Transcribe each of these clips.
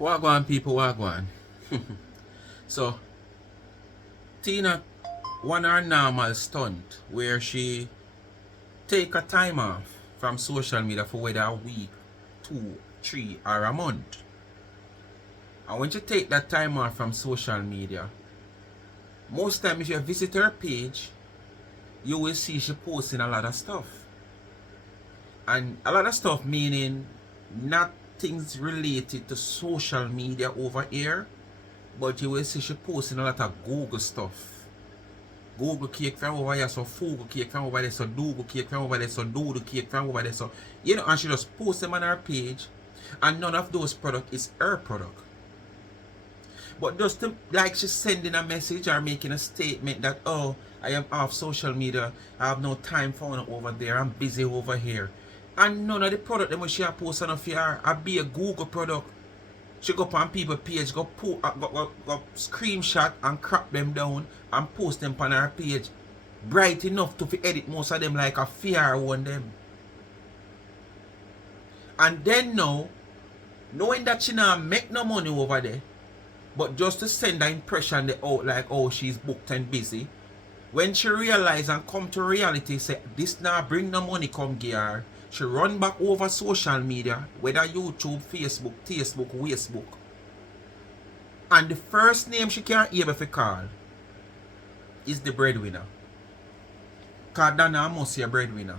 Wagwan people, wagwan. So, Tina, one her normal stunt where she take a time off from social media for whether a week, 2, 3, or a month. And when you take that time off from social media, most times if you visit her page, you will see she posting a lot of stuff. And a lot of stuff meaning not things related to social media over here, but you will see she posting a lot of Google stuff. Google cake from over here, so Fugu cake from over there, so Dougal cake from over there, so Doodle cake from over there, so and she just post them on her page, and none of those products is her product. But just to, like she's sending a message or making a statement that, oh, I am off social media, I have no time for it over there, I'm busy over here. And none of the product them she post on her I be a Google product. She go up on people page, go screenshot and crop them down and post them on her page. Bright enough to edit most of them like a fear one them. And then now, knowing that she not make no money over there, but just to send the impression that out like, oh, she's booked and busy. When she realize and come to reality, say this now bring no money come gear. She run back over social media, whether YouTube, Facebook, Facebook. And the first name she can able to call is the breadwinner. Because Donna must be a breadwinner.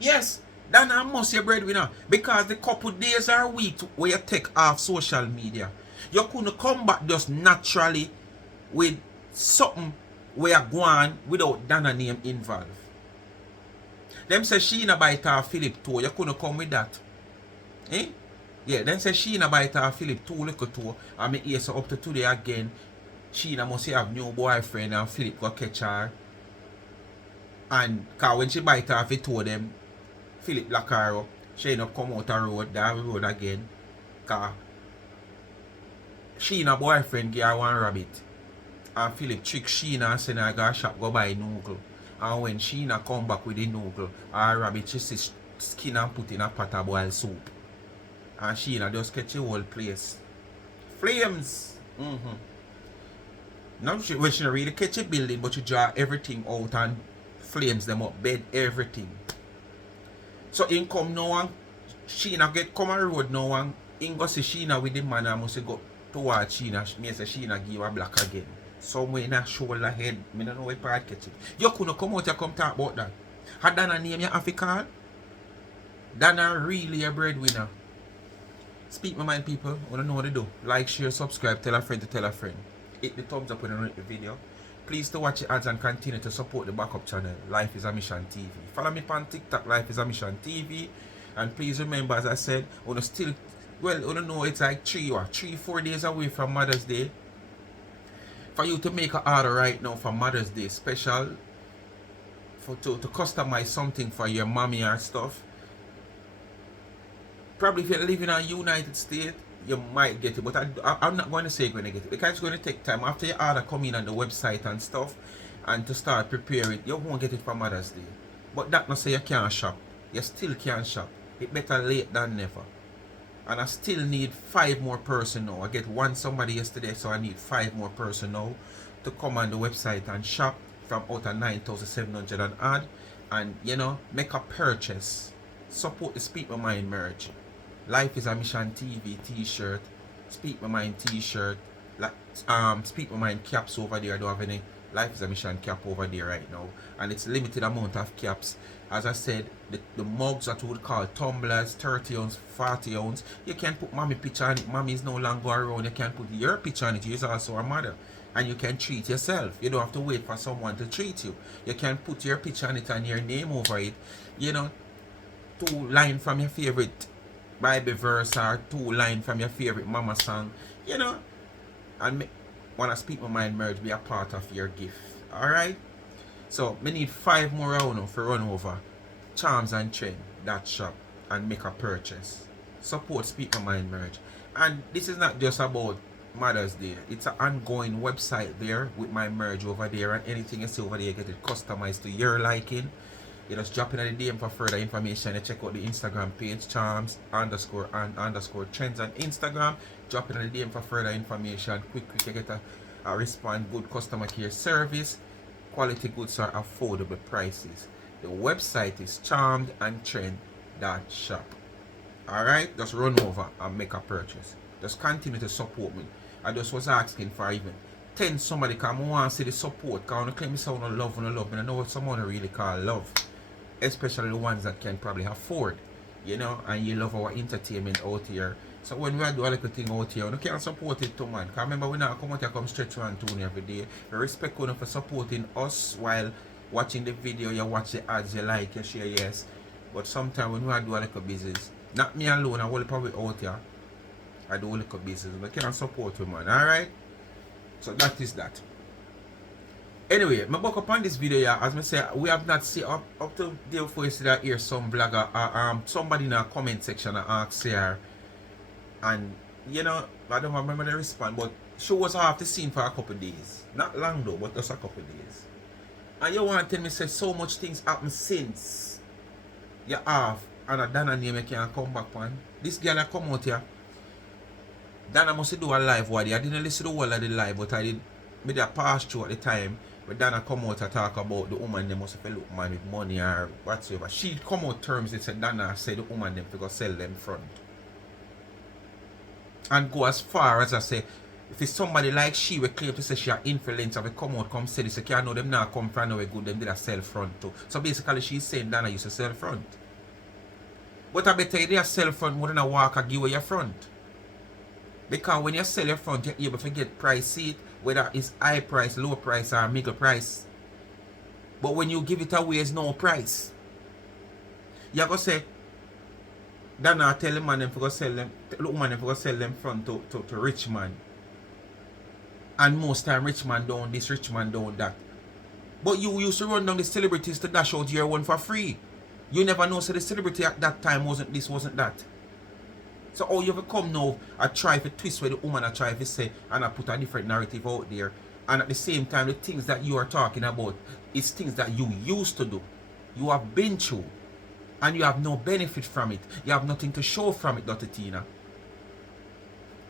Yes, Donna must be a breadwinner. Because the couple days or week where you take off social media, you couldn't come back just naturally with something where you go on without Donna name involved. Them say she na buy her Philip too. You couldn't come with that. Eh? Yeah, them say she na buy her Philip too little too. And me hear so up to today again. She na must have new boyfriend and Philip go catch her. And cause when she buy her it told them Philip lock her up. She not come out the road, that road again. Cause she na boyfriend give her one rabbit. And Philip trick Sheena and send her go shop go buy noodle. And when Sheena come back with the noodle, her rabbit she see skin and put in a pot of boiled soup. And Sheena just catch the whole place. Flames! Now when she really catch a building, but she draw everything out and flames them up, bed, everything. So in come no one, Sheena get come on road no one, in go see Sheena with the man and must go towards Sheena. Me say Sheena give her black again. Somewhere in her shoulder head. I don't know where part catch it. You couldn't come out and come talk about that. Had Donna name you have to call? Donna really a breadwinner. Speak my mind, people. I don't know what to do. Like, share, subscribe, tell a friend to tell a friend. Hit the thumbs up when you rate the video. Please to watch the ads and continue to support the backup channel, Life is a Mission TV. Follow me on TikTok, Life is a Mission TV. And please remember, as I said, I still, well, I don't know, it's like 3-4 days away from Mother's Day. For you to make an order right now for Mother's Day special, to customize something for your mommy or stuff. Probably if you're living in the United States, you might get it, but I'm not going to say you're going to get it because it's going to take time after your order come in on the website and stuff and to start preparing. You won't get it for Mother's Day, but that not say you can't shop. You still can shop. It better late than never. And I still need 5 more person now. I get one somebody yesterday, so I need 5 more person now to come on the website and shop from out of 9,700 and add, and make a purchase. Support the Speak My Mind merch. Life is a Mission TV t-shirt, Speak My Mind t-shirt, Speak My Mind caps over there. I don't have any Life is a Mission cap over there right now, and it's limited amount of caps. As I said, the mugs that we would call tumblers, 30 ounce, 40 ounce. You can put mommy picture on it. Mommy is no longer around. You can put your picture on it. You're also a mother. And you can treat yourself. You don't have to wait for someone to treat you. You can put your picture on it and your name over it. 2 lines from your favorite Bible verse or 2 lines from your favorite mama song. And wanna Speak My Mind merge be a part of your gift. Alright? So we need 5 more rounds for run over Charms and Trend, that shop, and make a purchase. Support Speak My Mind merge. And this is not just about Mother's Day. It's an ongoing website there with my merge over there, and anything you see over there, get it customized to your liking. You just drop in the DM for further information. You check out the Instagram page, charms underscore and underscore trends on Instagram. Drop in the DM for further information. Quick, you get a respond, good customer care service, quality goods are affordable prices. The website is charmedandtrend.shop. Alright, just run over and make a purchase. Just continue to support me. I just was asking for even 10 somebody come want to see the support, because I claim me sound no love and no love, and I know what someone really call love. Especially the ones that can probably afford, you know, and you love our entertainment out here. So when we do a little thing out here, you can't support it too, man. Because remember, we not come out here come stretch one tune every day. We respect you for supporting us while watching the video. You watch the ads, you like, you share, yes. But sometimes when we do a little business, not me alone, I will probably out here. I do a little business. We can't support you, man. Alright? So that is that. Anyway, my book upon this video, yeah, as I say, we have not seen up to the before you see that here some blogger somebody in a comment section asked here, and you know, I don't remember the response, but she was off the scene for a couple of days. Not long though, but just a couple of days. And you want to tell me say so much things happened since you're off and a Donna name you can't come back on. This girl that come out here, Donna must do a live one. I didn't listen to the whole of the live, but I did made a pass through at the time. But Donna come out and talk about the woman they must have look man with money or whatsoever. She come out terms that said Donna said the woman them to go sell them front. And go as far as I say, if it's somebody like she will claim to say she are influencer, we come out come say this, you can't know them now come from nowhere good, them did a sell front too. So basically she's saying Donna used to sell front. But I bet you they sell front more than a walk and give away your front. Because when you sell your front, you're able to get price seat, whether it's high price, low price, or middle price. But when you give it away, it's no price. You're going to say, Donna tell the man them to go sell them, the woman them to go sell them front to rich man. And most time rich man down this, rich man down that. But you used to run down the celebrities to dash out your one for free. You never know, so the celebrity at that time wasn't this, wasn't that. So how you ever come now and try to twist where the woman I try to say and I put a different narrative out there, and at the same time the things that you are talking about is things that you used to do. You have been through and you have no benefit from it. You have nothing to show from it, Dr. Tina.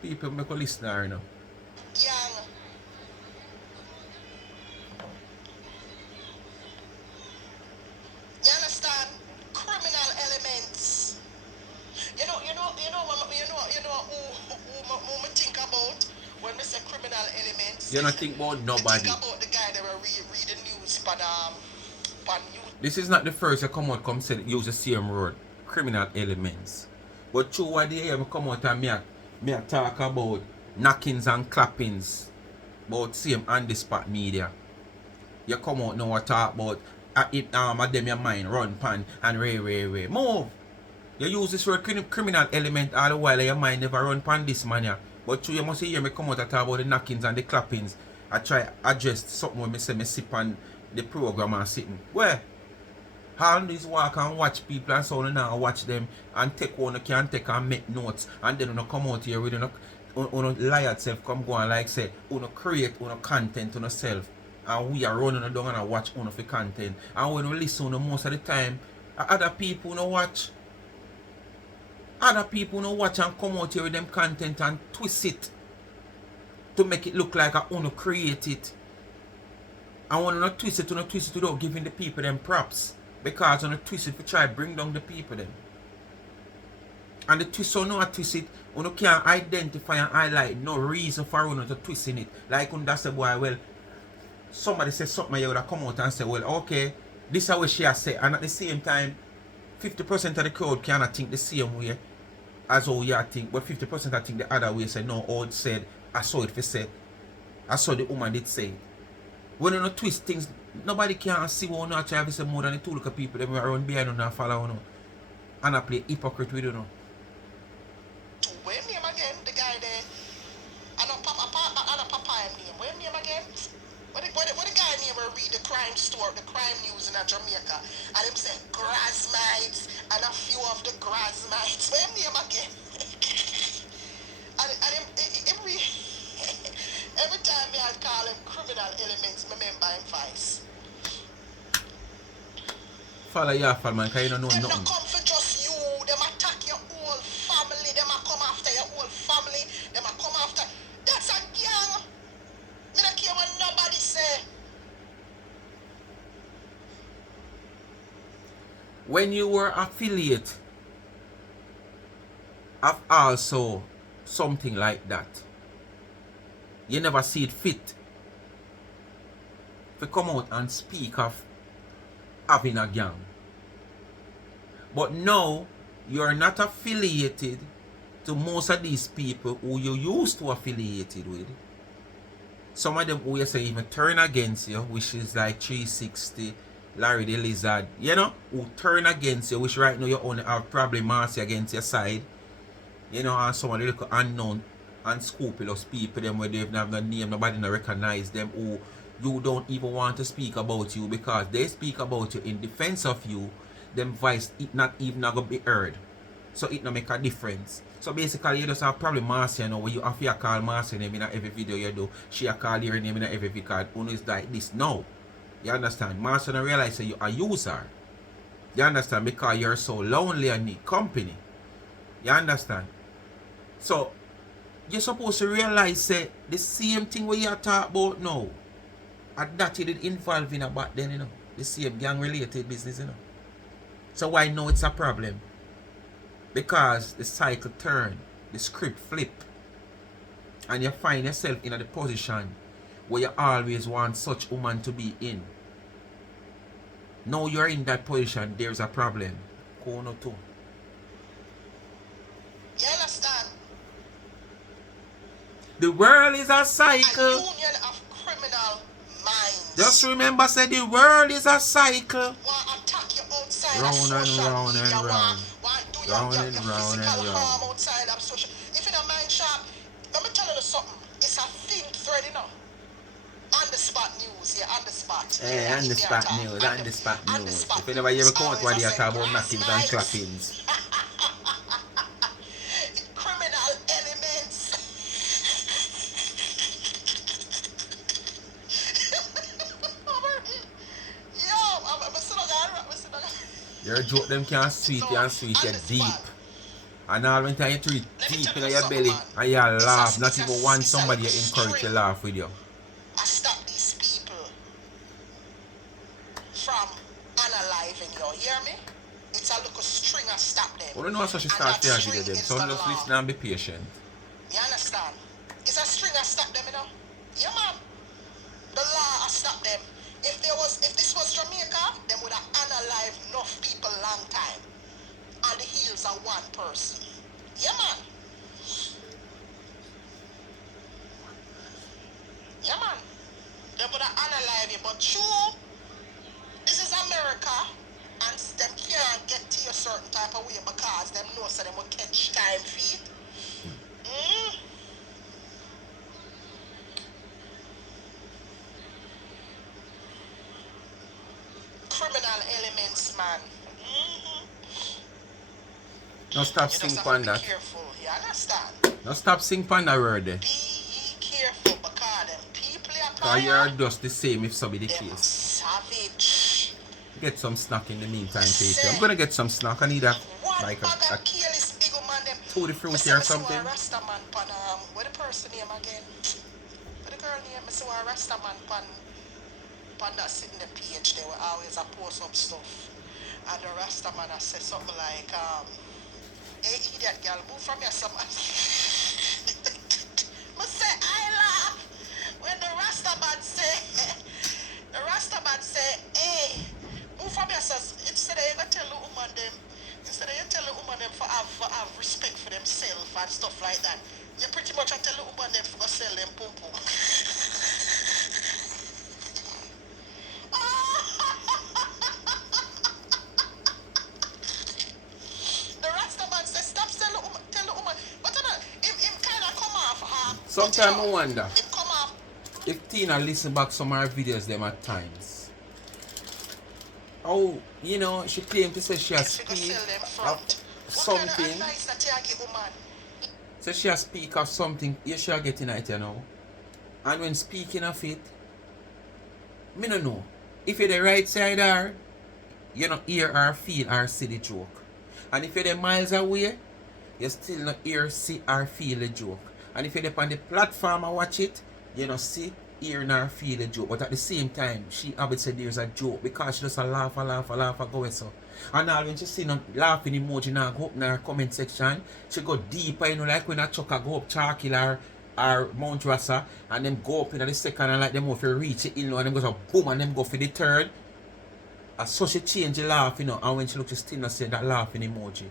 People make a listener, you know. Young. You understand? Criminal elements. You know who me think about when we say criminal elements. You don't think about nobody. Think about the guy that will read the news but This is not the first you come out come say use the same word, criminal elements. But through what they hear me come out and me talk about knockings and clappings about same on the spot media. You come out now and talk about them your mind run pan and ray. Move! You use this word criminal element all the while your mind never run pan this man yeah. But through you must hear me come out and talk about the knockings and the clappings. I try address something when me say me sip on the program and sitting. Where? All these walk and watch people and so on now watch them and take one you can take and make notes and then you come out here with you lie yourself come go and like say you create content on yourself and we are running down and watch on for content and when we listen most of the time other people watch. Other people watch and come out here with them content and twist it to make it look like I want to create it. I want to twist it without giving the people them props. Because on a twist it, we try to bring down the people then. And the twist, so no twist it, you can't identify and highlight no reason for you to twist in it. Like when that's the boy, well, somebody says something you would come out and say, well, okay, this is how she has said. And at the same time, 50% of the crowd cannot think the same way as how you think, but 50% I think the other way. Say, no, all said, I saw it for said. I saw the woman did say it. When you twist things, nobody can see what you try to say more than the two little people that are around behind you and follow you. And I play hypocrite with you. Where name again? The guy there. I know Papa name. Where name again? What the guy name will read the crime news in Jamaica. And him say Grasmites and a few of the Grasmites. Where name again? and every time I call him criminal elements, remember him vice. follow your fall, man, because you don't know Them not nothing. come for just you. Them attack your whole family. Them a come after your whole family. Them a come after. That's a gang. Me not care what nobody say. When you were affiliate of also something like that, you never see it fit to come out and speak of having a gang. But now you're not affiliated to most of these people who you used to affiliated with. Some of them who you say even turn against you, which is like 360, Larry the Lizard, you know, who turn against you, which right now you only have probably Marcy against your side, you know, and some of the little unknown, unscrupulous people, them where they have no name, nobody no recognize them, who you don't even want to speak about you because they speak about you in defense of you, them voice it not even gonna be heard. So it no make a difference. So basically you just have probably Marcy, you know, where you have to call Marcy name in every video you do. She a call your name in every video. Uno is like this. No. You understand? Marcy don't realize that you a user. You understand? Because you're so lonely and need company. You understand? So you're supposed to realize that the same thing where you talk about now, and that you did involve in back then, you know. The same gang related business, you know. So why now it's a problem? Because the cycle turn, the script flip, and you find yourself in a position where you always want such woman to be in. Now you're in that position, there's a problem. Kono too. You understand? The world is a A cycle. union of criminal minds. Just remember, say the world is a cycle. Want attack you outside Round of and social round media. and round. Want do Round your and round and physical round. harm outside of social. If you don't mind sharp, let me tell you something. It's a thin thread, you know. On the spot news, yeah, on the spot. Eh, on the spot news, on the spot news. If you never ever come out what they talk about knockings and clappings. Criminal elements. Yo, I'm still not. Your joke them can't sweet you and sweet you deep. And all when time you treat deep in your belly and you laugh, not even want somebody you encourage to laugh with you. I stop these people from analyzing you. Hear me? It's a little string I stop them. We don't know how she And start that to with them, string so is the just law. listen and be patient. You understand? It's a string I stop them, you know? Yeah, man. The law I stop them. If this was Jamaica, them would have analyzed enough people long time. On the heels of one person. Yeah, man. Yeah, man. They would have analyzed it, but true, this is America, and them can't get to a certain type of way because them know so them will catch time feet. Criminal elements, man. Now stop You sing just have pan to be that. careful. You understand? Now stop sing pan that word there. Be ye careful because them people Because you're just the same if so be the them case. savage. Get some snack in the meantime, Peter. I'm gonna get some snack. I need a What like bag a of careless big man them. tutti frutti Me or see something. one Rasta man pan what the person name again? What the girl name? Me see one Rasta man pan that sitting the page there where always I post up stuff. And the Rasta man I say something like hey idiot girl, move from your some. Me say I laugh when the Rasta man say hey, move from yourself. Instead of you go tell the woman them, for have respect for themselves and stuff like that. You pretty much tell the woman them for go sell them pum pum. The Rasta man say stop tell the woman. But him kind of come off. Sometimes I wonder Him come off. if Tina listen back some of her videos them at times. Oh, you know, she claimed to say she has She go speak sell them of front. What kind of something. advice that you give woman? So she has speak of something you should get tonight, you know. And when speaking of it, me no know. If you're the right side or You don't hear or feel or see the joke. And if you're there miles away, you still not hear, see or feel the joke. And if you're on the platform and watch it, you don't see, hear nor feel the joke. But at the same time, she have said there's a joke because she just a laugh, go so. And now when she see no laughing emoji now go up in her comment section, she go deeper, like when a chucker go up Charkill or Mount Rasa, and them go up in the second and like them if you reach it, and them goes a boom and them go for the third. And so she change the laugh, and when she look, she still not say that laughing emoji.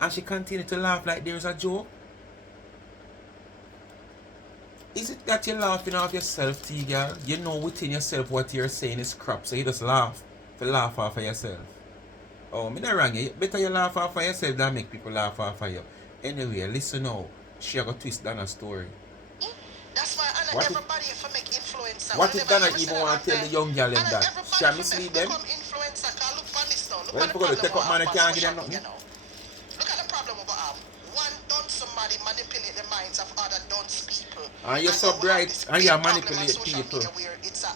And she continue to laugh like there's a joke. Is it that you're laughing off yourself, T girl? You know within yourself what you're saying is crap, so you just laugh off of yourself. Oh, me not wrong. Better you laugh off of yourself than make people laugh off of you. Anyway, listen now. She got twist Donna's story. That's why I What everybody if I make influencer. What if Donna even want to tell the young girl them that? She mislead them? Influencer, look on this now. Look Well, at the if we go to problem take up money, with can't give social them media nothing. now. Look at the problem we have. One, don't somebody manipulate the minds of other dunce people. And you're so bright, and you manipulate people. Where it's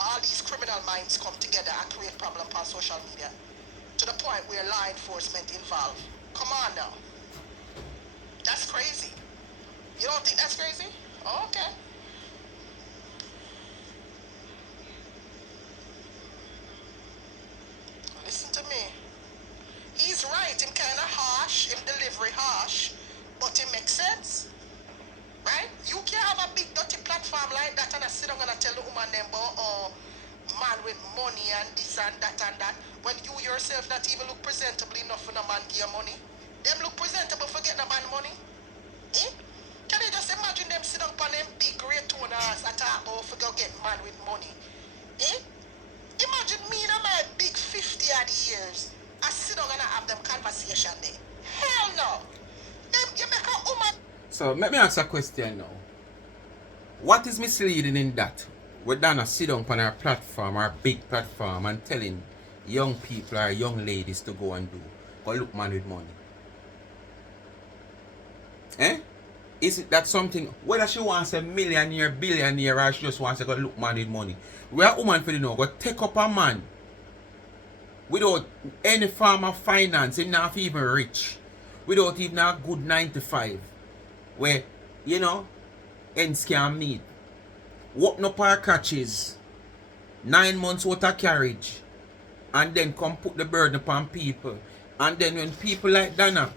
all these criminal minds come together and create problem on social media. To the point where law enforcement involved. Come on now. That's crazy. You don't think that's crazy? Oh, okay. Listen to me. He's right. Him kind of harsh. Him delivery harsh. But it makes sense. Right? You can't have a big dirty platform like that and I sit down and I tell the woman them about man with money and this and that when you yourself not even look presentable enough for a man give you money. Them look presentable for getting a man money. Eh? Can you just imagine them sit down on them big great toners and talk about for go get man with money? Eh? Imagine me in my big 50 odd years. I sit down and I have them conversation there. Hell no. Them you make a woman. So let me ask a question now. What is misleading in that? Where Donna sit down on her platform, her big platform, and telling young people or young ladies to go and do. Go look man with money. Eh? Is it that something, whether she wants a millionaire, billionaire, or she just wants to go look man with money? We are woman for the know, go take up a man without any form of finance, him not even rich, without even a good 9 to 5, where, ends can meet. Open up our catches, 9 months worth of carriage, and then come put the burden upon people. And then when people like Donna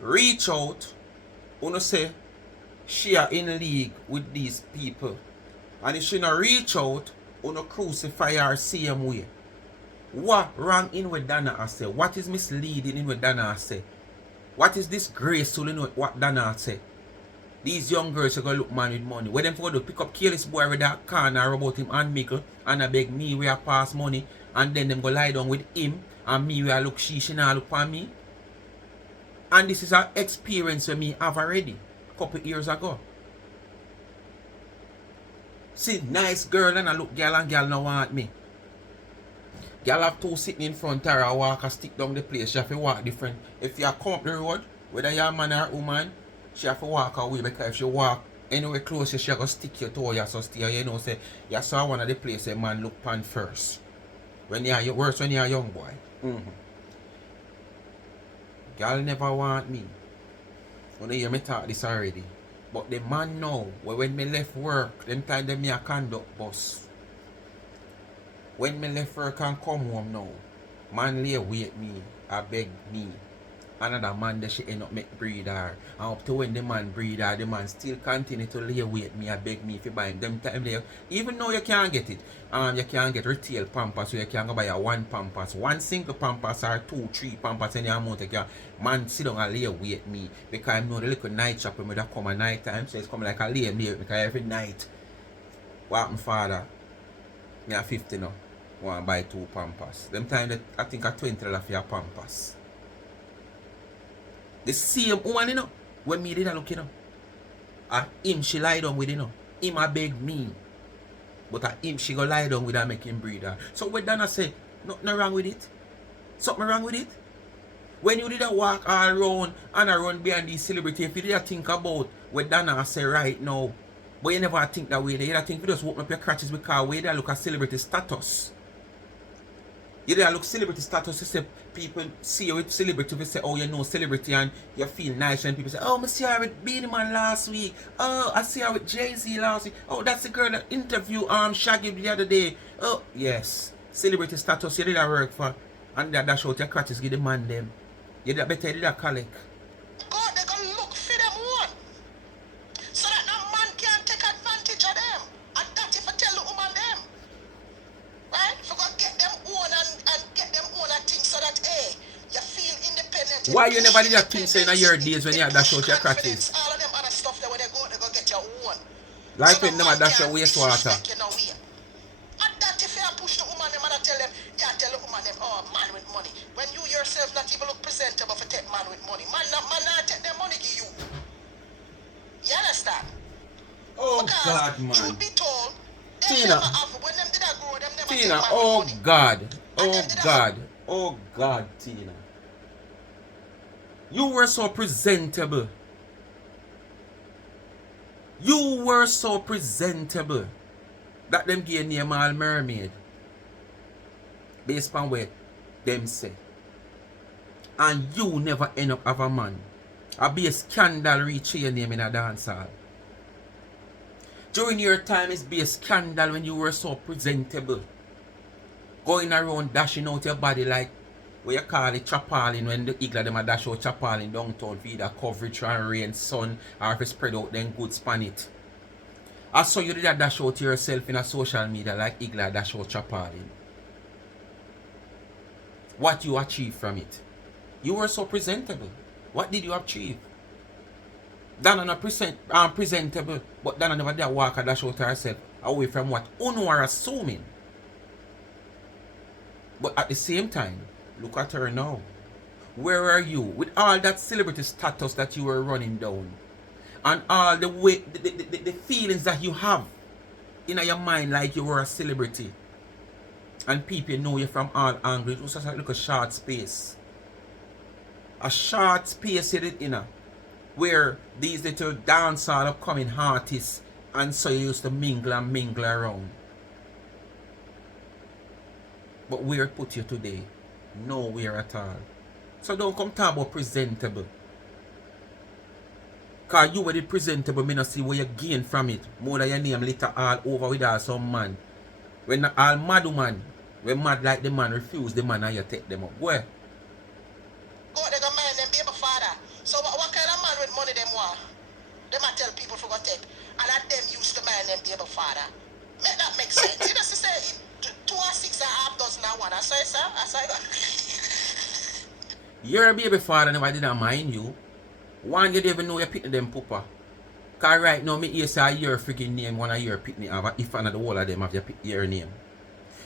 reach out, say she are in league with these people. And if she not reach out, crucify her same way. What wrong in what Donna has say? What is misleading in what Donna has say? What is disgraceful in what Donna has say? These young girls are going to look man with money. Where them for do pick up careless boy with that corner about him and Mickle and I beg me where I pass money and then them go lie down with him and me where I look she not look for me. And this is an experience that me have already a couple years ago. See, nice girl and I look girl and girl no want me. Girl have two sitting in front of her and walk and stick down the place. She have to walk different. If you come up the road, whether you're a man or a woman, she have to walk away because if she walk anywhere close, she have to stick your toe, you so stay, say, you saw one of the places a man look pan first. When you're worse when you're a young boy. Girl never want me. You hear me talk this already. But the man now, when me left work, them time them me a conduct bus. When me left work and come home now, man lay wait me, I beg me. Another man that she end up make breed her. And up to when the man breed her, the man still continue to lay wait me, I beg me if you buy him. Them time there, even though you can't get it, you can get retail pampers, so you can go buy a one pampers, one single pampers or 2, 3 pampers any amount you can. Man sit down and lay wait me because I know the little night shop when that come at night time, so it's come like a lay because every night. What my father? Me at 50 now. Want to buy 2 pampers. Them time that I think at $20 for your pampers. The same woman, when me did a look, him she lie down with, him a beg me. But him she go lie down with her, make him breed her. So when Donna say, nothing wrong with it? Something wrong with it? When you did a walk all around and around behind these celebrity, if you did a think about what Donna say right now, but you never think that way, you think you just open up your crutches because way they look at celebrity status. You there look celebrity status, you say people see you with celebrity, you say, oh, you know celebrity and you feel nice when people say, oh, I see her with Beanie Man last week. Oh, I see her with Jay-Z last week. Oh, that's the girl that interviewed Shaggy the other day. Oh, yes. Celebrity status, you did that work for. And that dash out your crutches, give the man them. You did better, you did that collect. God, they're gonna look for them one. So that no man can take advantage of them. And that if I tell the woman them. Right? If I go get them own and get them own and things so that, hey, you feel independent. Why you never did that thing saying in your days when you had dash out your crutches? All of them other stuff that when they go get your own. Like so when them a dash your wastewater. You know, and that if you push the woman them and I tell them, yeah, tell the woman them, oh, man with money. When you yourself not even look presentable for take man with money. Man not take their money give you. You understand? Oh because, God, man. Truth be told, Tina. when them did that grow, them never Tina, take man oh with money. God. Oh God. Oh God, Tina. You were so presentable. You were so presentable that them gave name all mermaid. Based on what them say. And you never end up have a man. A be a scandal reach your name in a dance hall. During your time it's be a scandal when you were so presentable. Going around dashing out your body like what you call it chapaling when the eagle them a dash out chapaling downtown for either coverage and rain, sun, or if it spread out then good span it. I saw you did a dash out yourself in a social media like eagle dash out chapaling. What you achieved from it? You were so presentable. What did you achieve? Donna not presentable, but Donna never did walk a dash out herself away from what Uno are assuming. But at the same time, look at her now. Where are you with all that celebrity status that you were running down? And all the way, the feelings that you have in your mind like you were a celebrity. And people know you from all angles. It was just like a short space. A short space you did in where these little dancehall upcoming artists and so you used to mingle around. But where it put you today? Nowhere at all. So don't come talk about presentable. Cause you were the presentable, me not see where you gain from it. More than your name later all over with all some man. When all mad woman, when mad like the man refuse the man and you take them up. Where? God, they gonna mind them baby father. So what kind of man with money them want? They might tell people for go take. And that them used to mind them baby father. Make that make sense. You know, to say 2 or 6 and a half dozen and one. I saw it, sir. I saw it. Your baby father never did not mind you. One you don't even know you pick them papa. Cause right now me hear say your freaking name one of your pitney have if another whole of them have your name.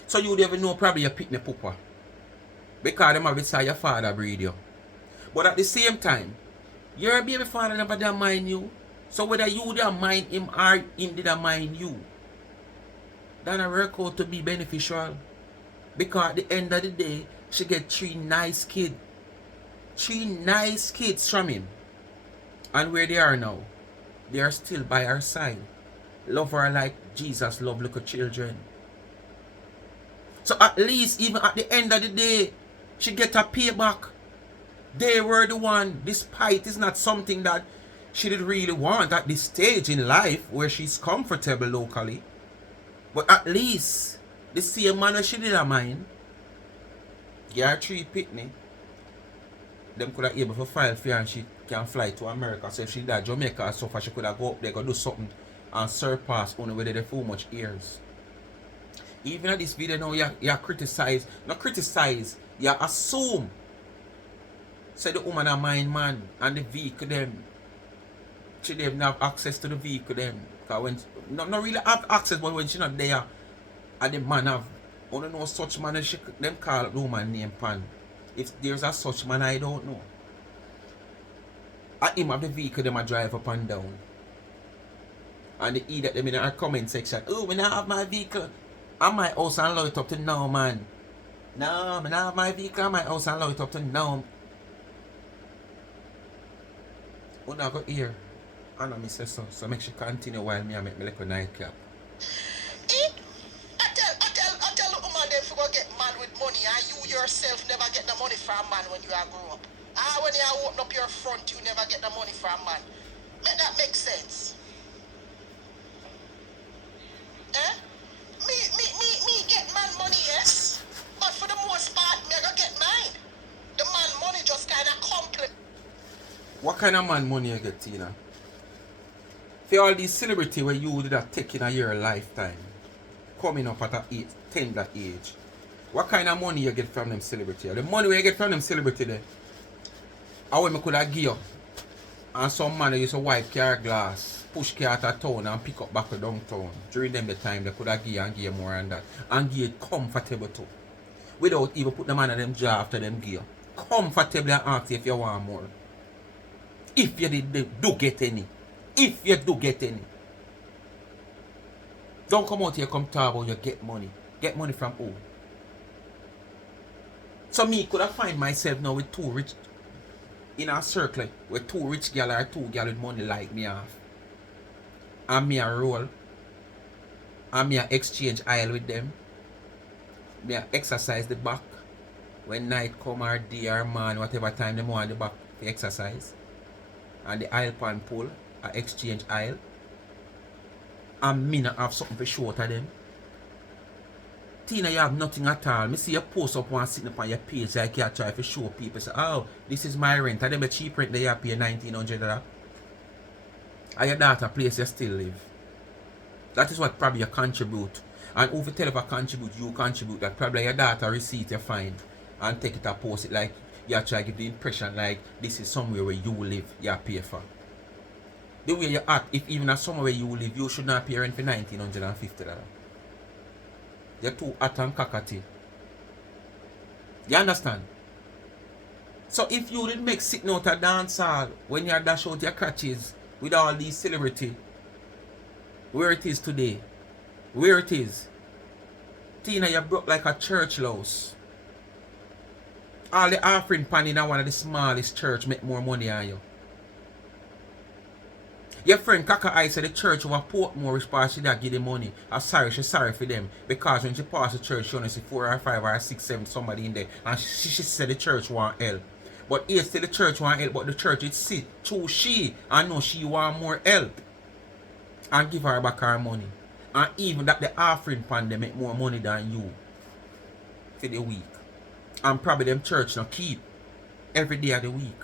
So you don't even know probably you pitney papa. Because them have it say your father breed you. But at the same time, your baby father never did mind you. So whether you did mind him or him did mind you, that work out to be beneficial. Because at the end of the day, she get 3 nice kids. 3 nice kids from him. And where they are now, they are still by her side. Love her like Jesus loved little children. So at least even at the end of the day, she get a payback. They were the one, despite it's not something that she did really want at this stage in life where she's comfortable locally. But at least the same man she did a mind. Get her 3 pitney. Them could have able to file for her and she can fly to America. So if she did Jamaica or so far, she could have go up there, go do something and surpass only whether they full much years. Even at this video now, you criticize, not criticize, you assume. Say the woman a mind man and the vehicle them. She didn't have access to the vehicle them. Because when not really have access, but when she not there and the man have only know such man she them call the woman name pan. If there's a such man I don't know. And him have the vehicle them a drive up and down. And they eat at them in our comment section. Oh, when I have my vehicle, and my house and allow it up to now, man. No, when I have my vehicle and my house and allow it up to now. Oh, now go here. And I say so. So make she continue while me I make me like a nightcap. I tell the woman them for go get man with money and you from man when you are grow up. When you open up your front, you never get the money from man. Make that make sense. Eh? Me get man money, yes. But for the most part, me gonna get mine. The man money just kinda compliment. What kind of man money you get, Tina? For all these celebrity where you did that take in a year lifetime, coming up at a tender age, what kind of money you get from them celebrity? The money you get from them celebrity there, I want me could have give you. And some man used to wipe car glass, push car out of town and pick up back to downtown. During them the time they could have give you and give you more than that. And give it comfortable too. Without even put the man in them jaw after them give you. Comfortably and ask if you want more. If you do get any. If you do get any. Don't come out here come talk about you get money. Get money from who? So me could have find myself now with two rich in a circle with two rich gal or two gal with money like me off. And me a roll. And me a exchange aisle with them. Me a exercise the back. When night come or day or man, whatever time they want the back to exercise. And the aisle pan pull, a exchange aisle. And me not have something for show to them. Tina, you have nothing at all. Me see you post up one sitting up on your page like you try to show people. Say, oh, this is my rent. And then the cheap rent they you pay $1,900. And your daughter place you still live. That is what probably you contribute. And if you tell if I contribute, you contribute. That probably your daughter receipt you find. And take it and post it like you try to give the impression like this is somewhere where you live, you pay for. The way you act, if even at somewhere where you live, you should not pay rent for $1,950. You're too hot and cockatoo. You understand? So if you didn't make sitting out a dance hall when you dash out your crutches with all these celebrity, where it is today, where it is, Tina, you broke like a church louse. All the offering pan in one of the smallest church make more money on you. Your friend Kaka I said the church over Portmore which part she did give the money. I'm sorry, she's sorry for them. Because when she passed the church, she only see 4 or 5 or 6, 7 somebody in there. And she said the church want help. But here still the church want help, but the church it sit through she and know she want more help. And give her back her money. And even that the offering pan they make more money than you for the week. And probably them church now keep every day of the week.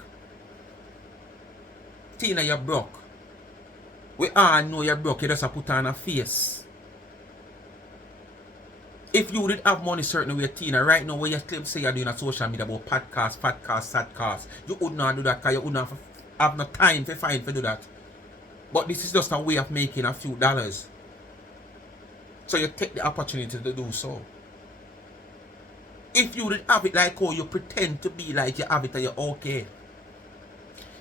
Tina, you're broke. We all know you're broke, you just put on a face. If you did have money certain way, Tina, right now, where you claim say you're doing a social media about podcast, sadcast, you would not do that because you would not have no time to find to do that. But this is just a way of making a few dollars. So you take the opportunity to do so. If you did have it like how you pretend to be like you have it and you're okay,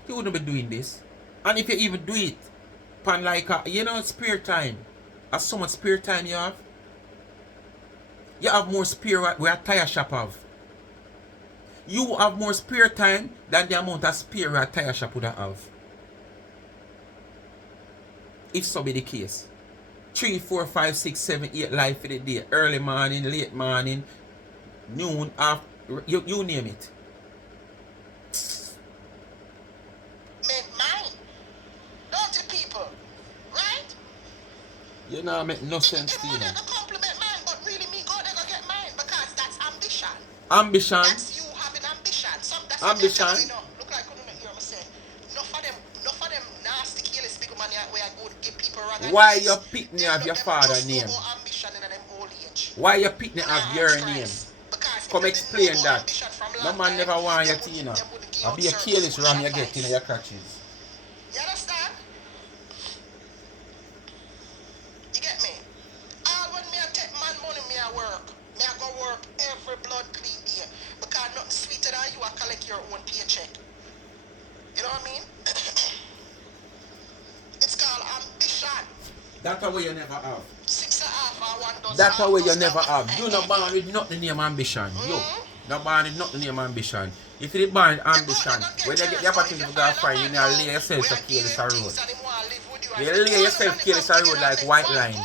you wouldn't be doing this. And if you even do it, pan like spare time. As so much spare time you have more spare where a tire shop have. You have more spare time than the amount of spare where a tire shop would have. If so be the case. 3, 4, 5, 6, 7, 8 life for the day. Early morning, late morning, noon, after, you name it. You know, make no sense to you. Compliment mine, but really me go there go get mine because that's ambition. Ambition. That's you having ambition. That's ambition. Look like couldn't hear me say. Enough of them nasty careless big money where I go to give people wrong. Why you pick me of your father's name? Ambition in them old age. Why you pick me of your name? Come explain that. No man never want your Tina. I'll be a careless ram you get in your crutches. You understand? Work every blood clean day because nothing sweeter than you collect your own paycheck. You know what I mean? It's called ambition. That's a way you never have. 6.5 or 1 dozen. That's a way you never have. You not born with nothing name ambition. You not born with nothing name ambition. If you born ambition, when you get the opportunity to go find, you need to lay yourself to careless road. You lay yourself careless road like white line.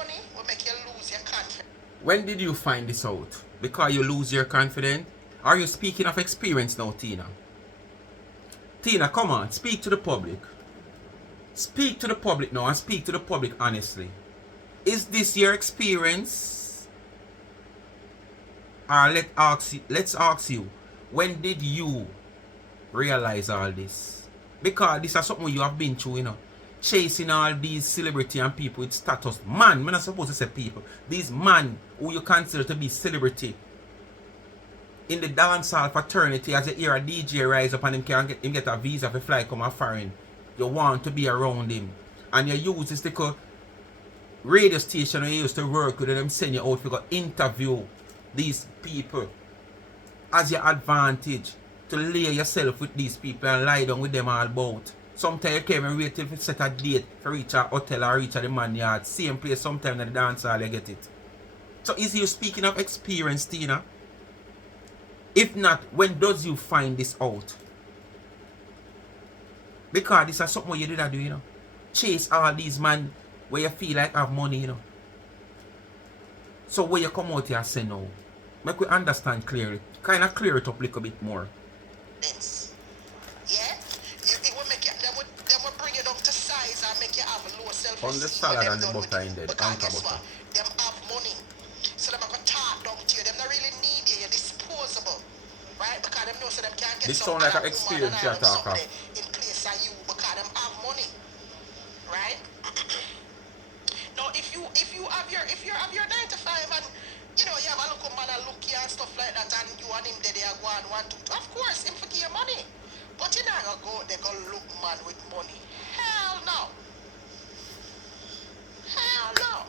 money will make you lose your confidence. When did you find this out? Because you lose your confidence? Are you speaking of experience now, Tina? Tina, come on, speak to the public. Speak to the public now and speak to the public honestly. Is this your experience? Or let's ask you, when did you realize all this? Because this is something you have been through, you know. Chasing all these celebrity and people with status. Man, I'm not supposed to say people. These man who you consider to be celebrity. In the dancehall fraternity, as you hear a DJ rise up and him get a visa for fly come a foreign. You want to be around him. And you use this little radio station you used to work with and them send you out to go interview these people as your advantage to lay yourself with these people and lie down with them all about. Sometimes you can't even wait till you set a date for reach a hotel or reach a the man yard. Same place sometimes in the dance hall you get it. So is you speaking of experience, Tina? If not, when does you find this out? Because this is something you did do, you know. Chase all these men where you feel like have money, you know. So when you come out here and say no, make we understand clearly. Kind of clear it up a little bit more. Yeah? It will make you, they will bring you down to size and make you have a low self-esteem. On the salad and the butter in there, the because anchor guess butter. what? Them have money. So them are going to talk down to you. Them not really need you. You're disposable. Right? Because them know so them can't get This some sound like other an experience woman you talk of. in place of you because them have money. Right? Now if you have your 9 to 5 and you know you have a look man and look here and stuff like that and you and him there they are going 1, 2, 2. Of course him forgive your money. But you're not gonna go there go look man with money. Hell no. Hell no.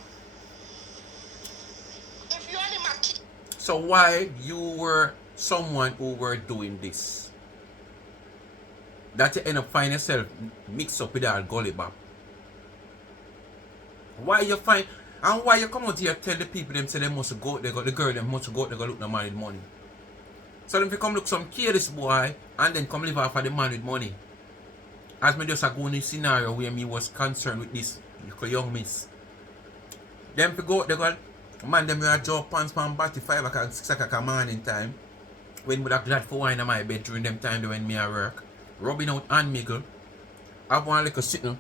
If you and him a kid. So why you were someone who were doing this, that you end up finding yourself mixed up with that gully bop? Why you find and why you come out here tell the people them say they must go they got the girl them must go they got look the man with money. So them if you come look some careless boy and then come live off of the man with money. As me just go in this scenario where me was concerned with this young miss. Them if you go they got man them wear jaw pants pan body 5 o'clock 6 o'clock morning time. When would I glad for wine in my bed during them time when me at work. Rubbing out and miggle. Have one little sitting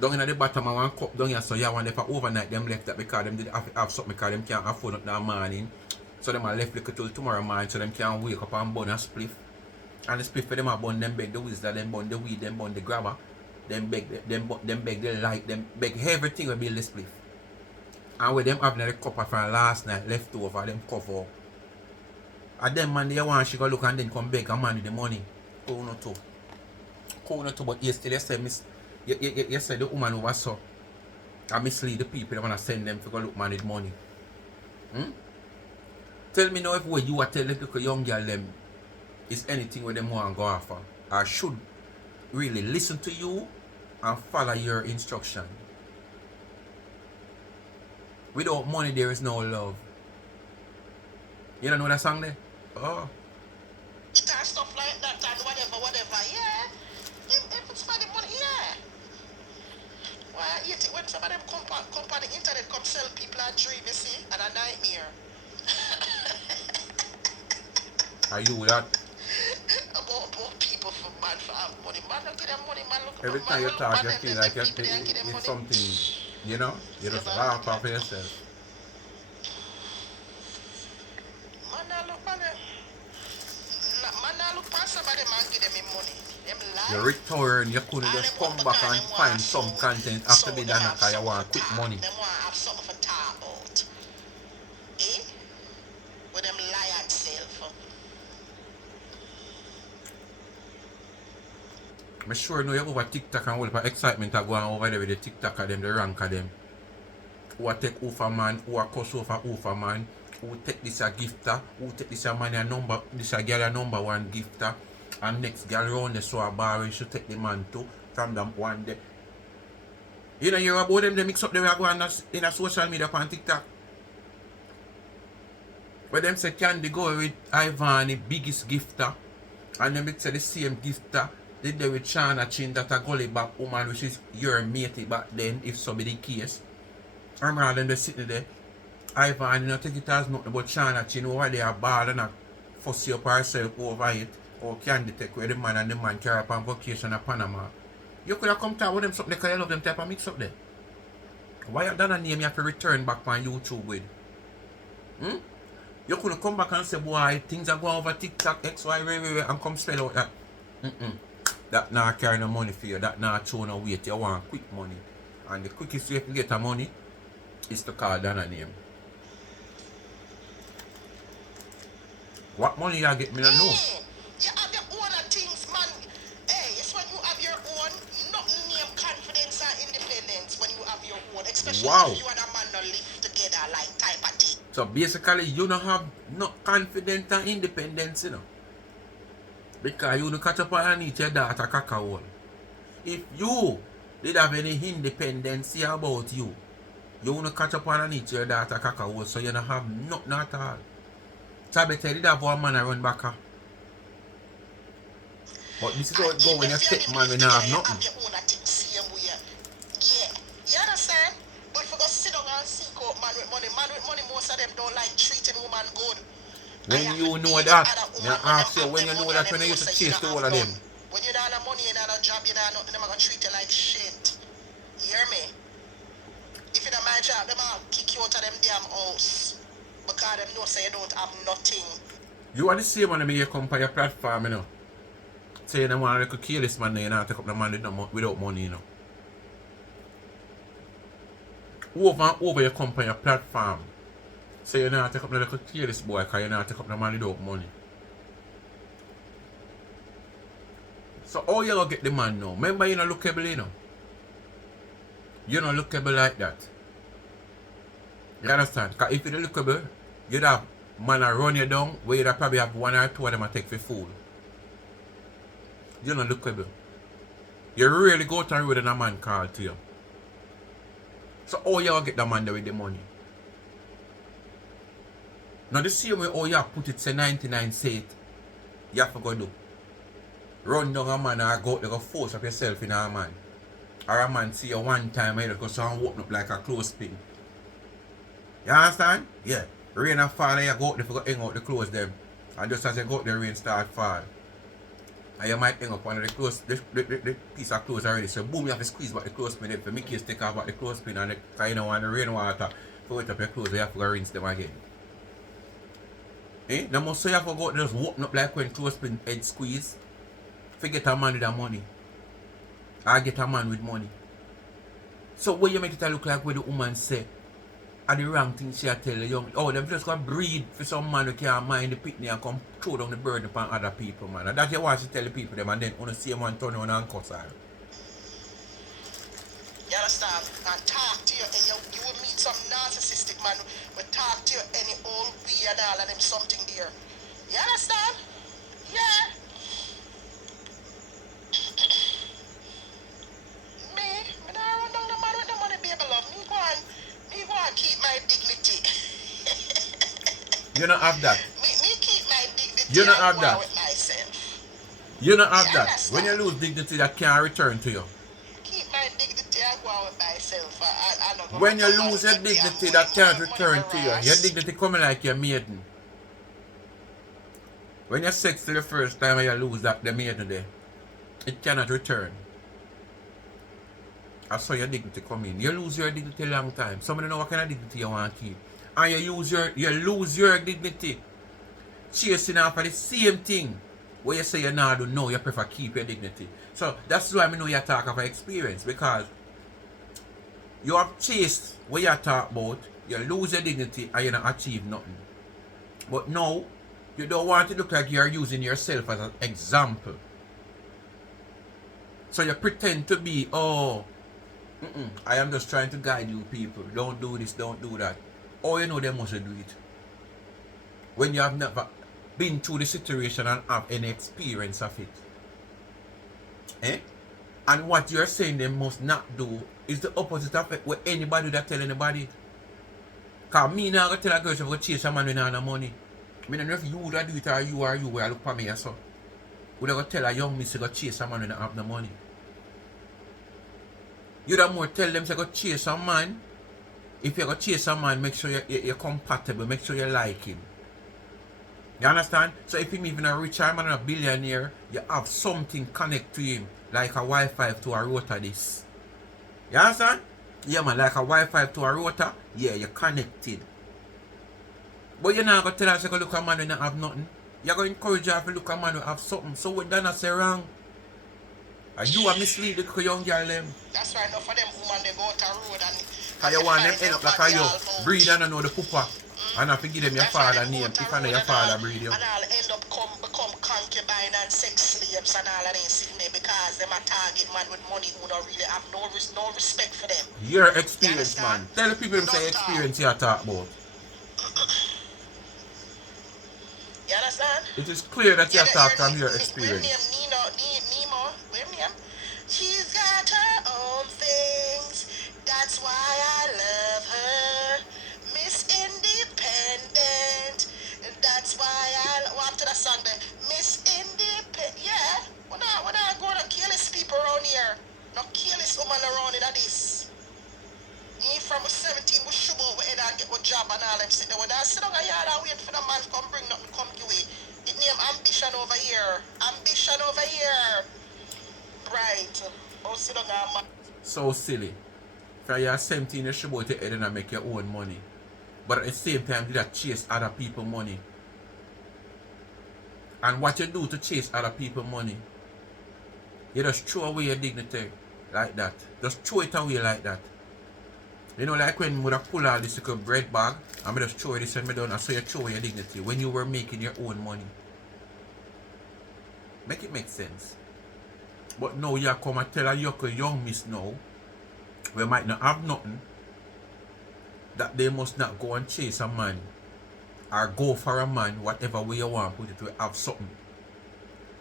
down in the bottom of one cup down here, so you want them for overnight them left that because them did have something because them can't afford it that morning. So them are left little till tomorrow morning so them can wake up and burn a spliff. And the spliff for them are burn them beg the whistler, them burn the weed, them burn the grabber, them beg the light, them beg everything will build the spliff. And with them having the copper from last night left over, them cover up. And them man they want she go look and then come beg a man with the money. Corner two, but yesterday you said the woman who was so I mislead the people that want to send them to go look man with money. Tell me now if what you are telling the little young girl them is anything where them want to go after. I should really listen to you and follow your instruction. Without money there is no love. You don't know that song there? Oh. It and stuff like that and whatever, yeah. If it's for the money, yeah. Why when some of them come on the internet come sell people a dream, you see, and a nightmare. Are you that? about people for man for have money. Man don't give them money, man look Every man, time you look talk man, you them, feel them like people, they give them it's money. something, you know? You just laugh off yourself. Man not look man. Man not look past somebody man give them money. Them lie. You return, you could just come back and find some content after be done because you want quick money. Them want have something for talk about. Eh? With them lie and self. I'm sure you know you over TikTok and all the excitement are going over there with the TikTok of them, the rank of them. Who take over man, who cuss over man, who take this a gifter, who take this a man a number, this a girl a number 1 gifter, and next girl round the so a bar should take the man too from them one day. You know you about them they mix up them go in a social media on TikTok. But them say Candy go with Ivan the biggest gifter, and them say the same gifter. Did they with China Chin that a gully back woman which is your matey back then if so be the case. I'm rather than sitting there. Ivan, you know, take it as nothing but China, you know why they are bad and fuss you up herself over it. Or Candy take where the man and the man carry up on vacation at Panama. You could have come talk with them something because you love them type of mix up there. Why you done a name you have to return back on YouTube with? Hmm? You could have come back and say, boy, things are going over TikTok, X, Y, and come spell out that. That not carry no money for you, that not show no weight. You want quick money. And the quickest way to get the money is to call Donna name. What money you get, me don't know. You have your own things, man. Hey, it's when you have your own, nothing name confidence and independence when you have your own. Especially if you and a man don't live together like type of thing. So basically, you don't have no confidence and independence, you know. Because you don't catch up on your daughter cacao. If you did have any independence about you, you won't catch up on your daughter cacao, so you don't have nothing at all. So I better did have one man run back. But this is how it go when you take man when you have nothing. Yeah, you understand? But for go sit down and seek out man with money, most of them don't like treating woman good. When you know that, now ask you when you know that when you used to chase the all of them. When you don't have money, you don't have a job, you don't have nothing, they're gonna treat you like shit. You hear me? If you don't have my job, they're gonna kick you out of them damn house. Because them know say you don't have nothing. You are the same one when you come on your platform, you know. Say you want to kill this man, you know, take up the man without money, you know. Over and over you come on your platform. Say you know, take up the little kill this boy because you know, take up the man without money. So how you gonna get the man now? Remember you not lookable, you know. You not lookable like that. You understand? Because if you don't lookable, you'd have man run you down where you'd probably have one or two of them take for fool. You're not lookable. You really go to road and a man call to you. So how you gonna get the man there with the money? Now the same way how you put it say 99 say it, you have to go do. Run down a man or go out there go force up yourself in a man. Or a man see you one time and you go so and open up like a clothespin. You understand? Yeah. Rain and fall and you go out there to hang out the clothes them. And just as you go out there rain start fall. And you might hang up one of the clothes, the piece of clothes already. So boom, you have to squeeze back the clothespin then for make you take off back the clothespin and because you don't want the rainwater to wet up your clothes, you have to go rinse them again. Eh? Now most so you have to go out there just open up like when clothespin head squeeze. Forget a man with that money. I get a man with money. So when you make it look like what the woman say, are the wrong things she tell the young, oh, them just gonna breed for some man who can't mind the picnic and come throw down the burden upon other people, man. And that's why she tell the people them and then on the same one turn on and cuss her. You understand? And talk to you, and you will meet some narcissistic man will talk to you any old weird all and them something there. You understand? Yeah. Me not run down the man with the money, baby love. Me go and keep my dignity. You don't have that. Me keep my dignity. You don't have that. With myself. You don't have that. Understand? When you lose dignity, that can't return to you. Keep my dignity and go on with myself. I don't When you lose your dignity, that can't return to you. Your dignity coming like your maiden. When you're sex to the first time and you lose that the maiden there, it cannot return. I saw your dignity come in. You lose your dignity a long time. Somebody know what kind of dignity you want to keep. And you lose your dignity chasing after the same thing where you say you nah do know, you prefer keep your dignity. So that's why I know you talk of experience, because you have chased what you talk about, you lose your dignity and you don't achieve nothing. But now you don't want to look like you're using yourself as an example. So you pretend to be, I am just trying to guide you people. Don't do this, don't do that. Or you know they must do it. When you have never been through the situation and have any experience of it. Eh? And what you're saying they must not do is the opposite of what anybody that tell anybody. Because me now tell a girl to go chase a man with no money. I don't know if you would do it or you will look for me or so. Would I go tell a young miss to go chase a man with have no money? You don't more tell them to go chase a man If you're going to chase a man, make sure you're compatible, make sure you like him. You understand? So if him even a richer man or a billionaire, you have something connect to him, like a Wi-Fi to a router this. You understand? Yeah man, like a Wi-Fi to a router, yeah, you're connected. But you're not going to tell us you look at a man who don't have nothing. You're going to encourage her to look at a man who have something. So what Donna say wrong? And you are misleading the young girl them. That's right, enough for them women, they go to the road and... Because you want them end up like a you breed and know the pooper. And I forgive them your father name if I know your father breed you. And I'll end up become concubine and sex slaves and all of them sitting there because them a target man with money who don't really have no respect for them. Your experience, man. Tell the people them say experience you talk about. You understand? It is clear that you talk from your experience. She's got her own things. That's why I love her. Miss Independent. That's why I after the song there. Miss Independent. Yeah. We're not going to kill these people around here. Not kill this woman around in this. You from 17 we should go over and get a job and all them sit there. When I sit on a yard and wait for the man to come bring nothing come your way. It name ambition over here. Ambition over here. Right. Oh, sit down, man. So silly. For you're 17, you should go to head and make your own money. But at the same time, you that chase other people's money. And what you do to chase other people's money, you just throw away your dignity like that. Just throw it away like that. You know, like when we pull out this little bread bag, and I just throw this and me down, and so you throw away your dignity when you were making your own money. Make it make sense. But now you come and tell a young miss now, we might not have nothing, that they must not go and chase a man or go for a man, whatever way you want, put it, to have something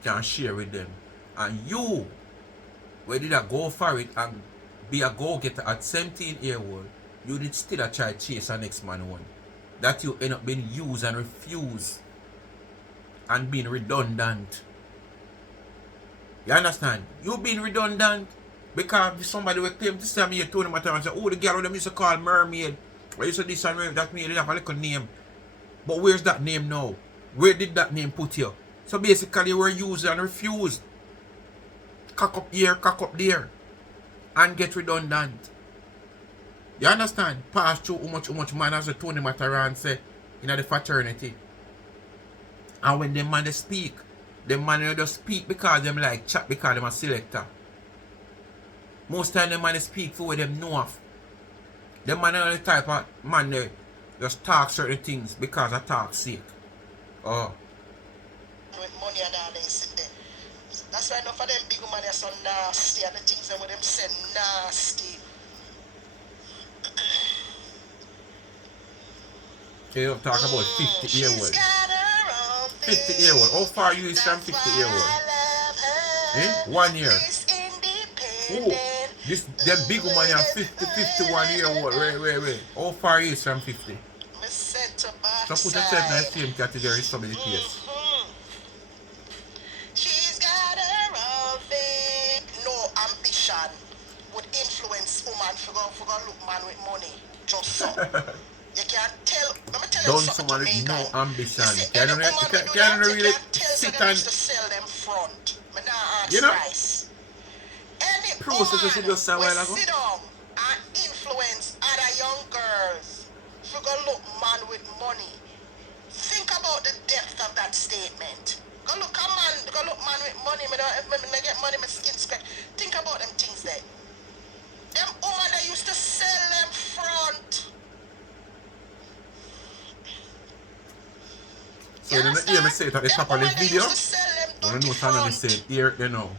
can share with them. And you, where did I go for it and be a go-getter at 17-year-old, you did still try to chase a next man one. That you end up being used and refused and being redundant. You understand? You being redundant because somebody will claim this time you told them and say, oh, the girl them used to call mermaid. Or you said this and that mean they have a little name. But where's that name now? Where did that name put you? So basically you were used and refused. Cock up here, cock up there. And get redundant. You understand? Pass through how much man as a Tony Mataran say in the fraternity. And when them man they speak, them man just speak because them like chat because them a selector. Most time them man they speak for what them know of. Them man are the type of man they just talk certain things because of talk sake. Oh. With money and all they sit there. That's why enough of them big money are so nasty and the things that with them say nasty. You talk about 50-year-old. 50-year-old. How far you is from 50-year-old? 1 year. Oh, this them big woman are 51-year-old. Wait. How far you is from 50? So put yourself in the same category some of the case. She's got her own thing. No ambition would influence woman for go look man with money. Just so. You can't tell. Let me tell you something. Someone with no ambition. Can you really sit and sell them front. Me nah ask you know? price. Any process you just said a while ago. Sit down and influence other young girls for go look man with money. Think about the depth of that statement. Go look man with money. Me get money, my skin scratch. Think about them things there. Them woman that used to sell them front. So you don't hear me say it at the top of the video. You don't know what I'm saying. Here you know.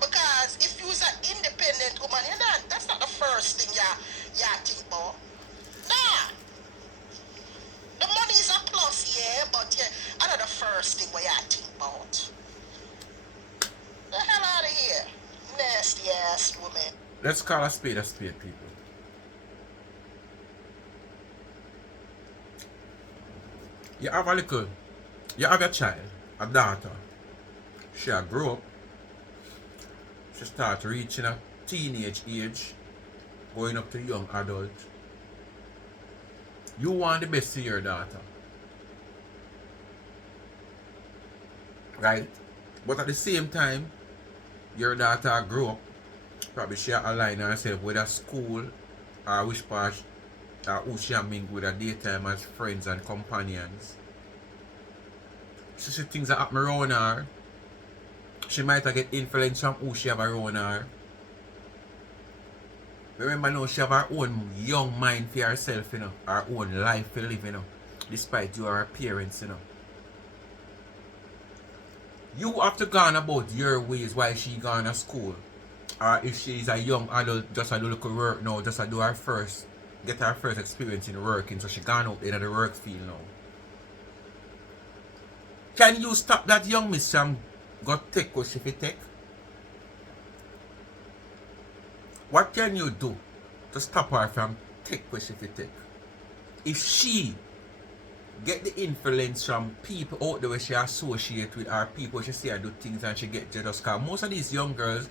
Because if you was an independent woman, that's not the first thing you think about. Nah. The money is a plus, yeah, but yeah, not the first thing where you think about. The hell out of here. Nasty ass woman. Let's call a spade, people. You have a child, a daughter. She grew up. She start reaching a teenage age. going up to young adult. You want the best for your daughter. Right? But at the same time, your daughter grew up, probably she align herself with a school or which part or who she mingle with a daytime as friends and companions. So she things that happen around her. She might get influence from who she have around her. Remember now, she have her own young mind for herself, you know, her own life to live, you know, despite you are her parents, you know. You have to go on about your ways while she gone to school. Or if she is a young adult, just a do little work now, just a do her first, get her first experience in working, so she gone out in the work field now. Can you stop that young miss from got take what she fi take? What can you do to stop her from take what she fi take? If she get the influence from people out there where she associate with, or people she see her do things and she get jealous, because most of these young girls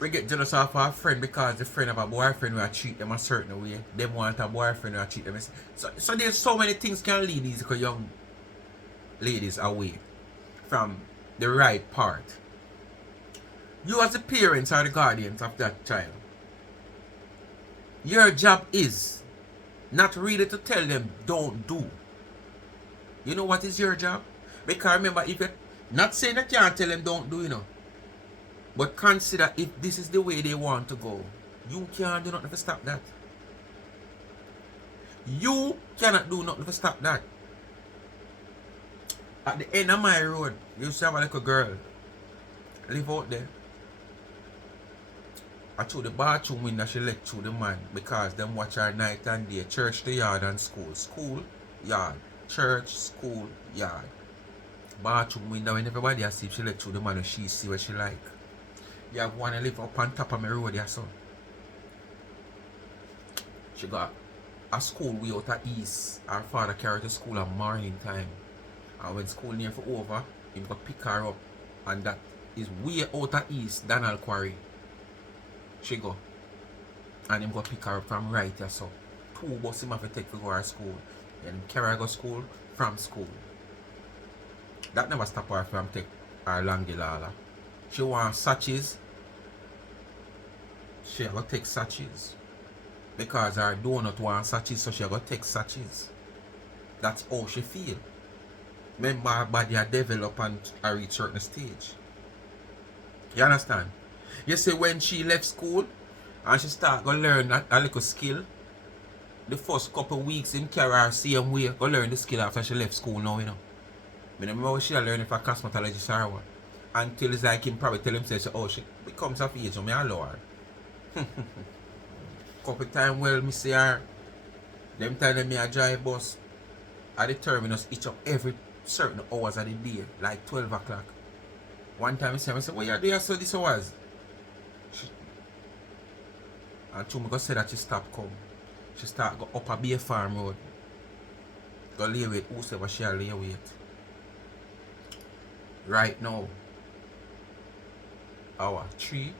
we get jealous of her friend because the friend have a boyfriend who treat them a certain way. They want a boyfriend who treat them. So there's so many things can lead these young ladies away from the right part. You as the parents are the guardians of that child. Your job is not really to tell them don't do. You know what is your job? Because remember, if you're not saying that you can't tell them don't do, you know. But consider if this is the way they want to go. You can't do nothing to stop that. You cannot do nothing to stop that. At the end of my road, you used to have a little girl live out there. I through the bathroom window she let through the man because them watch her night and day. Church to yard and school. School, yard. Church, school, yard. Bathroom window when everybody asleep, she let through the man and she see what she like. You have one to live up on top of my road there, so. She got a school way out of east. Her father carried her to school at morning time. And when school near for over, he got pick her up. And that is way out of east, Donna Quarry. She go. And him go pick her up from right there, so. 2 buses him have to take to go to school. And carry her go school from school. That never stop her from take her Langilala. She want sachets. She go take sachets. Because her donut want sachets, so she go take sachets. That's how she feel. Remember, her body a develop and a reach certain stage. You understand? You see, when she left school and she start go learn a little skill, the first couple weeks in carry her same way, go learn the skill after she left school now, you know. I remember what she learned for cosmetologist or what. Until it's like him probably tell himself, oh, she becomes of age, so me allow her. Couple time well, me see her. Them time that me a drive bus at the terminus each up every certain hours of the day, like 12 o'clock. One time I said, what you do so this was? And two me go say that she stopped come. She start go up a Bay Farm Road. Go lay with whosoever she lay with. Right now, our 3,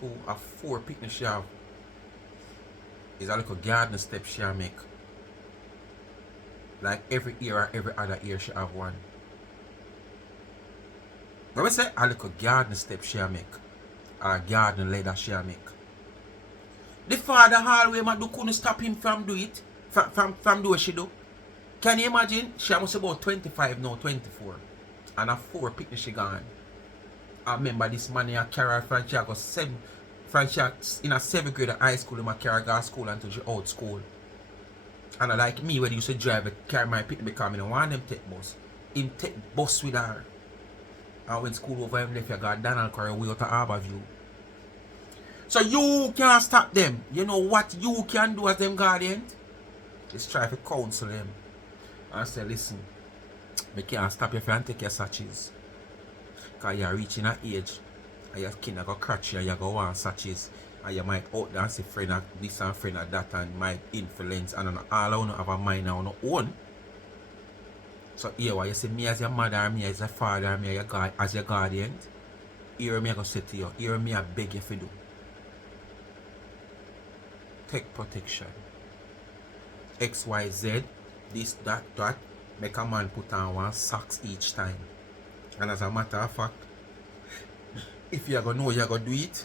2, or 4 picnic she have is a little garden step she make. Like every year or every other year she have one. When we say a little garden step she make, or garden ladder she make. The father hallway man do couldn't stop him from do it. From do what she do. Can you imagine? She must about 25 now, 24. And a 4 picnic she gone. I remember this man here carry her from she got 7. From she in a 7th grade of high school, I carry her to school until she out school. And like me when he used to drive carry my picnic because I don't want them take bus. Him take bus with her. And when school over him left, you got Donna carry way out of Harbour View. So you can't stop them. You know what you can do as them guardians? Just try to counsel them. And say, listen, we can't stop you from take your sachets. Because you're reaching an age and your kid go catch you and you go want sachets. And you might out there and say friend of this and friend of that and might influence and all of you have a mind on your own. So here what you say me as your mother, me as your father, me as your guardian, here me I go say to you, here me I beg you to do. take protection. XYZ, this, that, make a man put on one socks each time. And as a matter of fact, if you're gonna know you're gonna do it,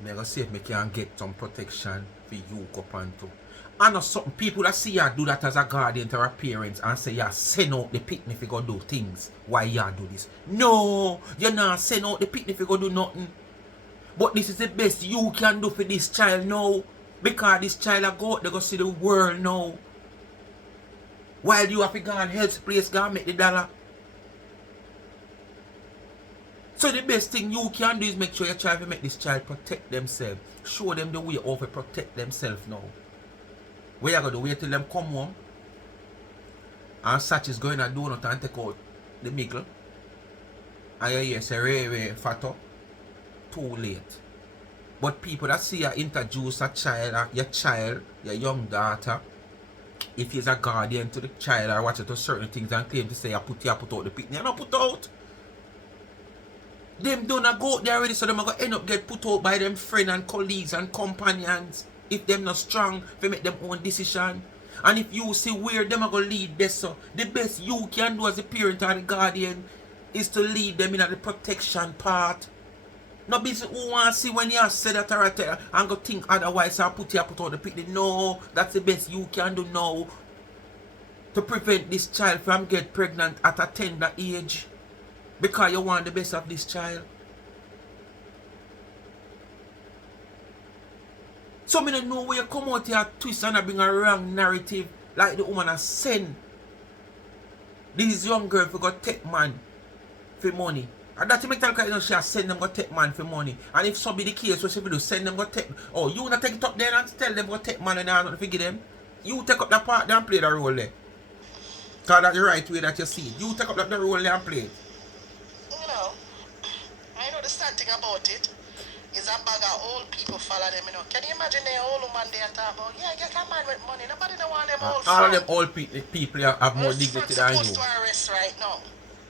I'm gonna see if I can get some protection for you up and too. I know some people that see you do that as a guardian to our parents and say you send out the picnic if you go do things. Why you do this? No, you're not send out the picnic if you go do nothing. But this is the best you can do for this child now. Because this child will go out there go see the world now. While you have to go and help the place, go and make the dollar. So the best thing you can do is make sure your child will make this child protect themselves. Show them the way how to protect themselves now. Where you going to wait till them come home and Satch is going to donut and take out the mickle. And you hear say Ray fat up. Too late. But people that see you introduce a child, your young daughter, if he's a guardian to the child or watch it to certain things and claim to say you put out the picnic, you not put out. Them don't go out there already, so them are going to end up get put out by them friends and colleagues and companions. If them not strong, they make them own decision. And if you see where them are going to lead this, so the best you can do as a parent or the guardian is to lead them in the protection part. Not be who want to see when you say that right there and go think otherwise or put out the picnic. No, that's the best you can do now to prevent this child from get pregnant at a tender age. Because you want the best of this child. So I don't know where you come out here twist and bring a wrong narrative like the woman has sent these young girls for go take man for money. And that's make time you know she has send them go take man for money. And if so be the case, what she will do, send them go take. Oh, you not take it up there and tell them go take man and not forgive them. You take up that part there and play the role there. Because that's the right way that you see it. You take up that role there and play it. You know, I know the sad thing about it is a bag of old people follow them, you know. Can you imagine the old woman they talk about? Yeah, get a man with money. Nobody don't want them old all of them old people have more dignity than you. Supposed to arrest right now.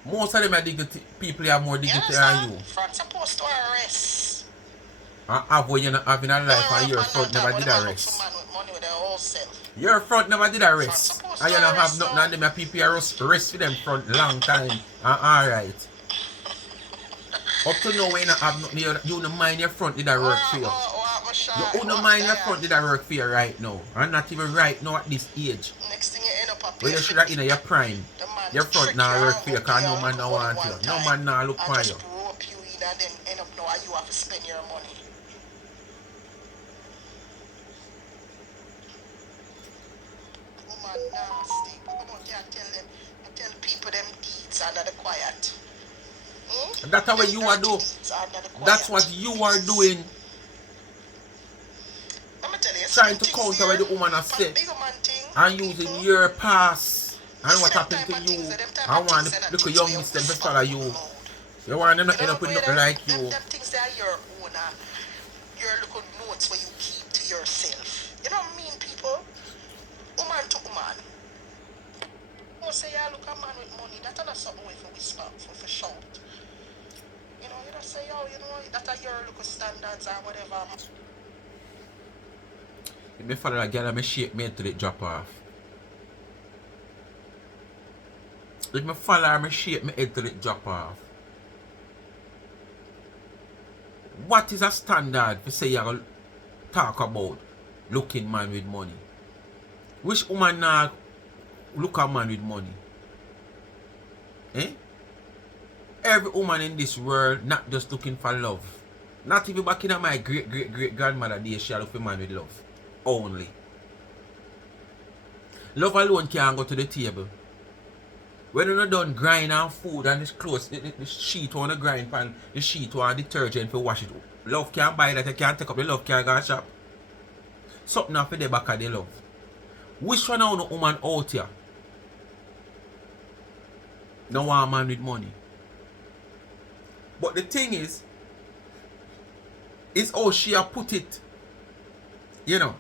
Most of them are dignity, people have more dignity than you. Front supposed to arrest. And have what you're not having a life and your front never did arrest. Your front never did arrest. And you don't have nothing and them people arrest for them front long time. And alright. Up to now when you don't have nothing, you don't mind your front did I work for you. You don't mind your front did I work for you right now. And not even right now at this age. Next thing you end up when you should have in your prime. Your front now work for you because no man now want you. No man now look for you. And then end up now you have to spend your money. Woman nasty. Come on, tell people them deeds under the quiet. That's what you are doing. That's what you are doing. Trying to counter what the woman has said. And using your past. And what happened to you. I want the little young mister to follow you. You want them to end up with nothing like you. Them things that are your own. Your little notes where you keep to yourself. You know what I mean, people? Woman to woman. Oh, say you look a man with money. That's not something for whisper, for shout. You know, you don't say, oh, you know, that are your local standards or whatever. If me follow a girl, I shake me until it drop off. If me follow her, I shake me until it drop off. What is a standard for say you talk about looking man with money? Which woman now look a man with money? Eh? Every woman in this world not just looking for love. Not even back in my great grandmother days she look for man with love. Only. Love alone can't go to the table. When you're not done grind and food and this clothes, the sheet on the grind pan, the sheet on detergent for wash it. Love can't buy that, you can't take up the love can't go shop. Something off for the back of the love. Which one of the woman out here? No one man with money. But the thing is how she have put it. You know,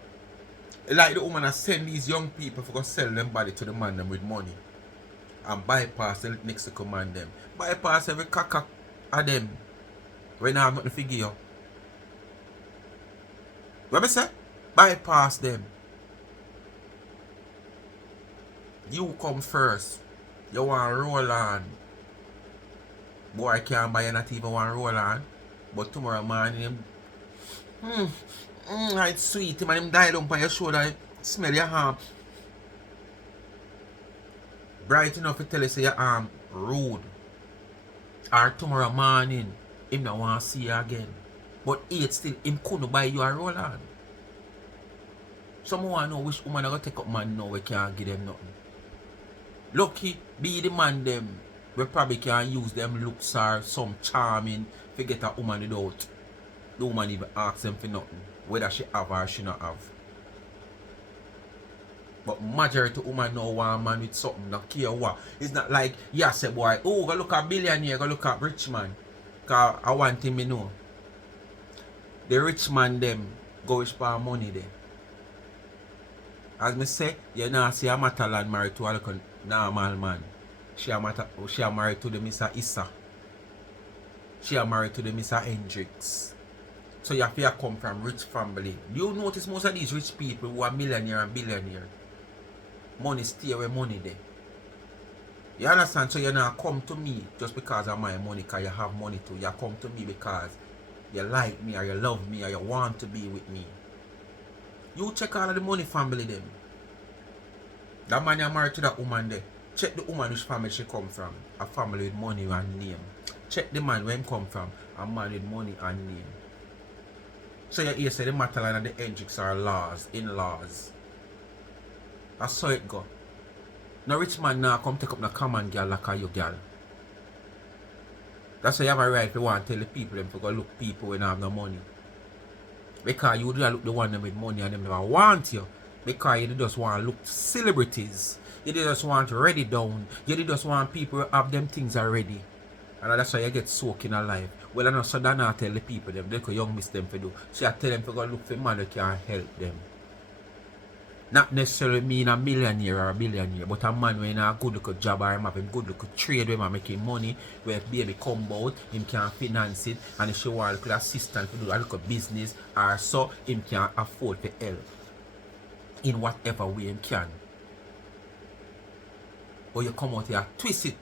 like the woman has sent these young people for to sell them body to the man them with money. And bypass the next to command them. Bypass every caca of them. When I have nothing to figure. What I say? Bypass them. You come first. You want roll on. Boy can't buy you not even one roll on. But tomorrow morning him it's sweet. Him and him dial up on your shoulder. Smell your arm. Bright enough to tell you say your arm rude. Or tomorrow morning him not want to see you again. But 8 still him couldn't buy you a roll on. Someone want to know which woman are going to take up man now we can't give them nothing. Lucky be the man them. We probably can use them looks or some charming to get a woman without the woman even ask them for nothing. Whether she have or she not have. But majority of women know want a man with something, not care what. It's not like, yeah, say boy, oh, go look at billionaire, go look at rich man. Because I want him to know. The rich man them go wish for money there. As me say, you know, see a Matalan married to a little normal man. She are married to the Mr. Issa. She are married to the Mr. Hendrix. So you have to come from rich family. Do you notice most of these rich people who are millionaire and billionaire? Money stay where money there. You understand? So you not come to me just because of my money, because you have money too. You come to me because you like me or you love me or you want to be with me. You check all of the money family them. That man you married to that woman there. Check the woman which family she come from. A family with money and name. Check the man where he come from. A man with money and name. So you hear say the Matalan and the Hendrix are laws, in-laws. That's how it go. No rich man now come take up the common girl like a you girl. That's why you have a right to want to tell the people them to go look people when they have no money. Because you do look the one them with money and them never want you. Because you just want to look celebrities. You just want ready down. You just want people to have them things already. And that's why you get soaked in a life. Well, I know so Donna tell the people them, they could young miss them to do. So I tell them to go look for man that can help them. Not necessarily mean a millionaire or a billionaire, but a man when a good look job or him have a good look trade where him making money, where baby come out, him can finance it, and if she want a assistant to do a little business or so, him can afford to help. In whatever way him can. But you come out here, twist it,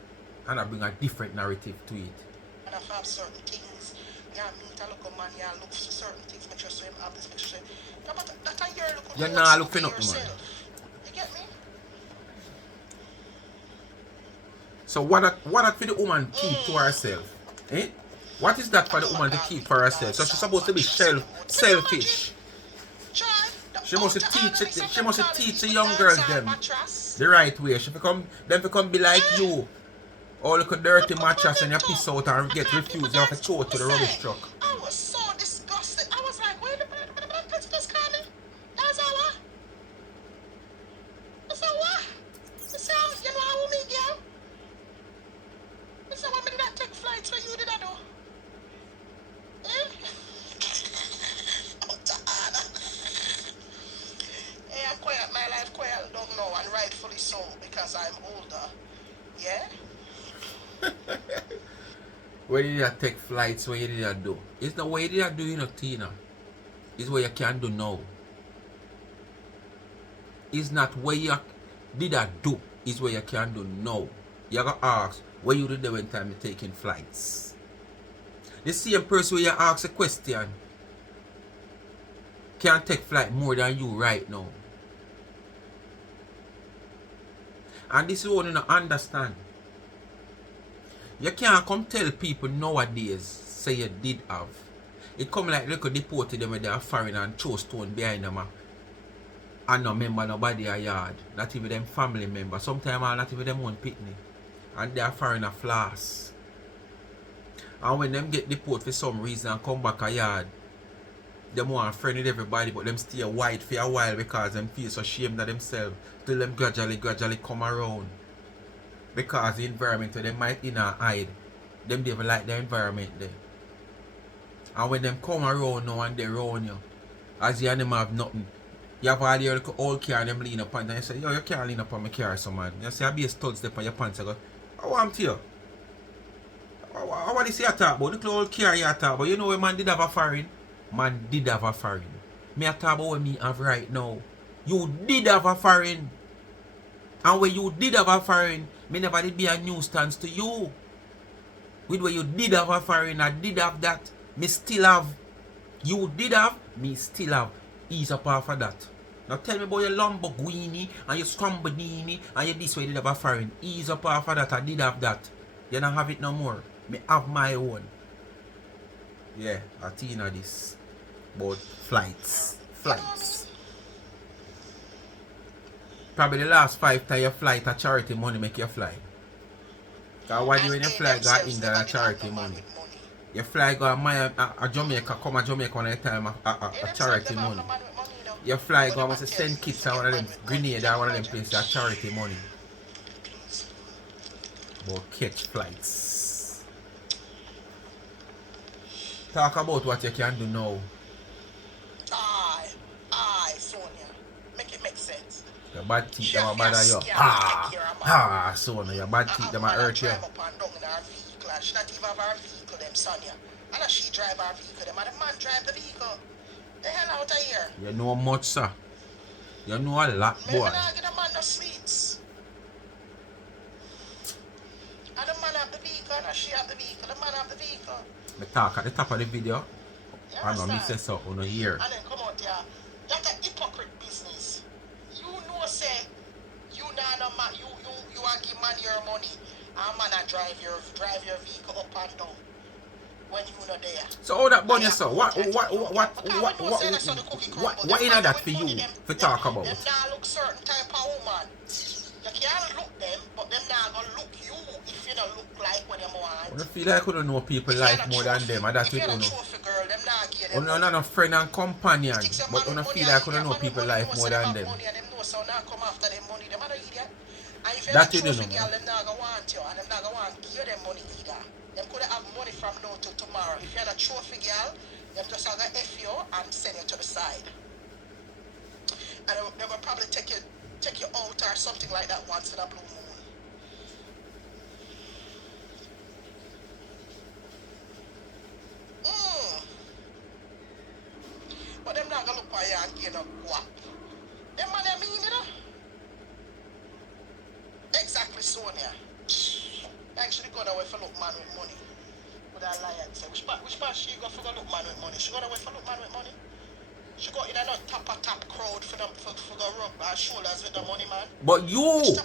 and I bring a different narrative to it. And I have certain things. Yeah, meet a local man, yeah, look for certain things, make sure so him have this, make sure. No, but that a year look. You're not looking up, man. You get me? So what for the woman keep to herself? Eh? What is that for the woman to keep for herself? So she's supposed to be selfish. She must teach the young girls them the right way. She become be like you. All look a dirty mattress and you piss out and get refused. You have to throw it to the rubbish truck. I was so disgusted. I was like, wait a minute, just coming. That's our. That's our. That's how you know how we meet, girl. That's how I did not take flights when you did that though. Eh? Oh, Donna. Hey, I'm quiet. My life quiet. Don't know, and rightfully so because I'm older. Yeah. When you did take flights, what you did do? It's not what you did do, you know, Tina. It's what you can do now. It's not what you did do. It's what you can do now. You gotta ask what you did there when time you taking flights. The same person where you ask a question can take flight more than you right now. And this is what you don't understand. You can't come tell people nowadays say you did have. It come like look deported them when they are foreign and throw stone behind them and no member nobody a yard. Not even them family member. Sometimes not even them own picnic. And they are foreign a floss. And when them get deported for some reason and come back a yard, them want friend with everybody but them stay white for a while because them feel so ashamed of themselves till them gradually come around. Because the environment where they might in a hide, them never like the environment there. And when them come around now and they around you, as you and them have nothing, you have all your old car and them lean up and you say, yo, you can't lean up on my car, so man. You say, I be a stud step on your pants. I go, I want you. I want to see you talk about. Look at the old car you talk about. You know when man did have a foreign? Man did have a foreign. Me a talk about what me have right now. You did have a foreign. And when you did have a foreign, me never did be a nuisance to you. With where you did have a foreign, I did have that. Me still have. You did have, me still have. Ease up off of that. Now tell me about your Lamborghini and your Scambadini and your this way did have a foreign. Ease up off of that. I did have that. You don't have it no more. Me have my own. Yeah, I tell you this. About flights. Flights. Probably the last 5 times you fly a charity money make you fly. Because what do when you fly go England a charity money? You fly go a Jamaica, come a Jamaica one time a charity money. You fly go almost send kids to one of them Grenada or one of them places a charity money. But catch flights. Talk about what you can do now. Aye, Sonia. Make it make sense. Your bad teeth them a bother you. Sonia, your bad teeth them a hurt you. She not even have her vehicle, them Sonia. And she drive her vehicle, them and the man drive the vehicle. The hell out of here. You know much, sir. You know a lot, boy. Maybe not get a man no sweets. And the man have the vehicle, and she have the vehicle, the man have the vehicle. Me talk at the top of the video. I know me say so on a year. And then come out here. That's a hypocrite business. You know say you nah no man you are give man your money and man a drive your vehicle up and down when you not there. So how that bunny so? What in that for you to talk about? Them nah look certain type of woman. You can't look them, but them nah gonna look you if you don't look like what them want. I feel like I don't know people like more than them, and that's what you know. You know, not a friend and companion, but I feel like I don't know people like more than them. That you don't know. Them not gonna want you, and them not gonna want give them money either. Them could have money from now to tomorrow. If you're a trophy girl, them just gonna F you and send you to the side. And they will probably take you out or something like that once in a blue moon. But them not gonna look for you and give no guap. Them man they mean, you know? Exactly, Sonia. Actually going away for look man with money. With that lion say, which part she go for go look man with money? She going away for look man with money? She go in a not top crowd for go rub her shoulders with the money, man. But you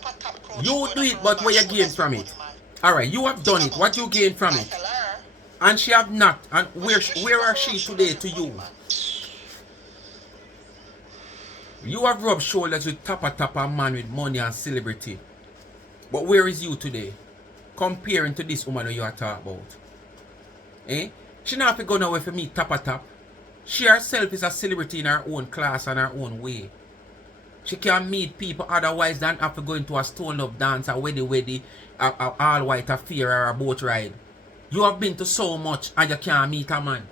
do it, but what you gain from it? Alright, you have done it. What you gain from it? And she have not. And where are she today to you? You have rubbed shoulders with tapper man with money and celebrity. But where is you today? Comparing to this woman you are talking about. Eh? She not have to go nowhere for me tap. She herself is a celebrity in her own class and her own way. She can meet people otherwise than have to go into a stone up dance, a weddy, a all white affair or a boat ride. You have been to so much and you can't meet a man.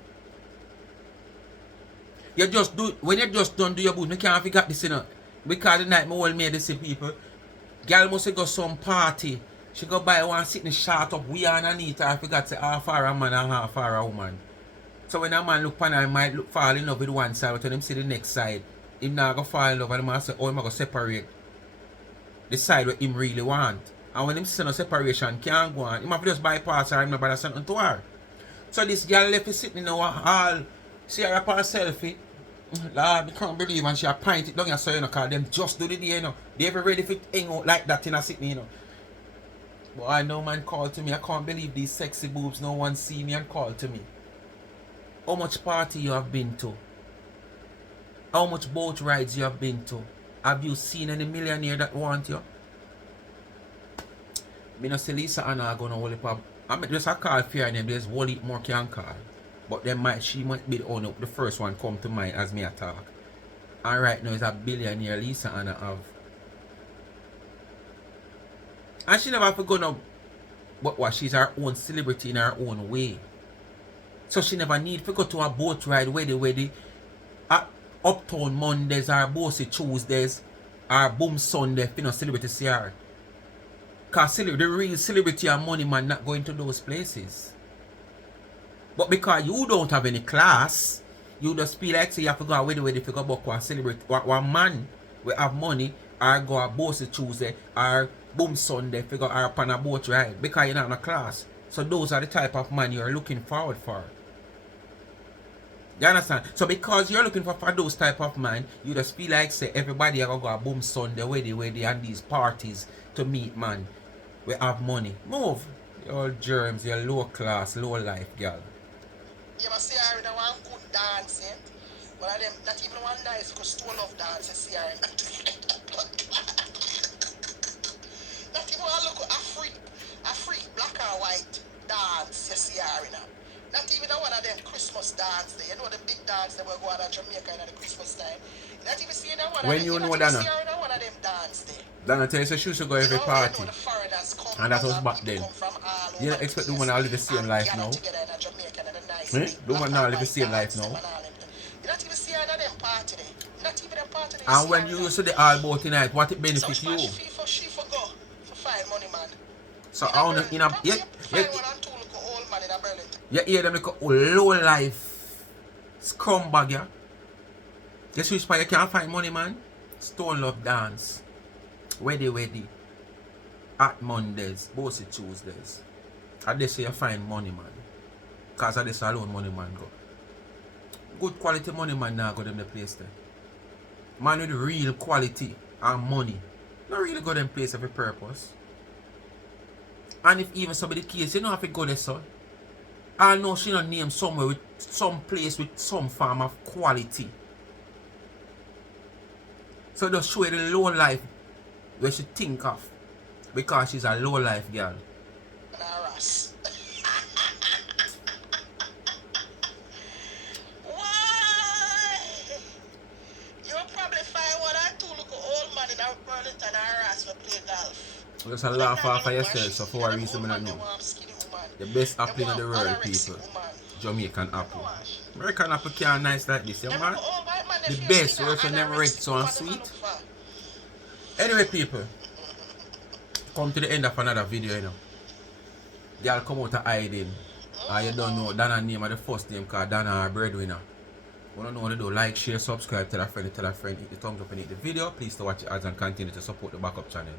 You just do, when you just don't do your boot, you can't forget this, you know. Because the night my old maid see people, girl must go some party. She go buy one sitting short up, we underneath her, I forgot to half hour a man and half hour a woman. So when a man look upon her, he might fall in love with one side, but when him see the next side, him not go fall in love and he might say, oh, him go separate the side where him really want. And when him see no separation can't go on, him have to just bypass her, him not bother something to her. So this girl left sitting in our hall, see her up on selfie. Lord, I can't believe, and she a pint it down here so you know, cause them just do the day, you know. They ever ready for it hang out like that in a sitting, you know. But I know man called to me, I can't believe these sexy boobs, no one see me and called to me. How much party you have been to? How much boat rides you have been to? Have you seen any millionaire that want you? Me no say Lisa Anna gonna hold it up. I mean just a call for her name, there's one heap more can call. But then she might be the first one come to mind as me a talk. And right now is a billionaire Lisa Anna have. And she never have to go no, but what, she's her own celebrity in her own way. So she never need to go to a boat ride weddy at Uptown Mondays or Bossy Tuesdays or Boom Sunday for no celebrity see her. Cause the real celebrity and money man not going to those places. But because you don't have any class, You just feel like say you have to go away if you go back and celebrate. One man we have money or go a Bossy Tuesday or Boom Sunday if you go up on a boat ride because you're not in a class. So those are the type of man you're looking forward for. You understand? So because you're looking for those type of man, you just feel like say everybody are gonna go a Boom Sunday where they and these parties to meet man. We have money. Move. Your germs, your low class, low life girl. You must see her in a one good dance, eh? One of them, not even one nice, because Stone Love dance, you see her in not even one look a free black and white dance, you see her in a. Not even one of them Christmas dance, you know the big dance that will go out of Jamaica in the Christmas time. You not even see that one when of you them, know you Donna. see her in one of them dance there. Donna tell you she should go every party. And that was back then. You don't expect the woman to live the same life now. Eh? The woman now live the same life now. And when you used to the all about tonight, what it benefit you? So I wanna you hear them like a low life scrum bag, yeah? Guess which part you can't find money, man? Stone Love dance. Weddy. At Mondays, Bossy Tuesdays. And this you find money, man. Cause of this alone money man go. Good quality money man now go them the place there. Man with real quality and money. Not really go them place every purpose. And if even somebody case, you don't have to go there, son. I know she not name somewhere with some place with some form of quality. So just show you the low life where she think of. Because she's a low life girl. Why? You'll probably find one or two look old man in our Burlington harass for play golf. Just a laugh off of yourself, so for a reason I don't know. The best apple in the world, people. Jamaican apple. American apple can't nice like this, yeah, man. The best, where if you never read so sweet. Anyway, people, come to the end of another video, you know. Y'all come out of hiding. And you don't know Donna name of the first name called Donna our breadwinner. You don't know what to do. Like, share, subscribe, tell a friend, hit the thumbs up and hit the video. Please to watch the ads and continue to support the backup channel.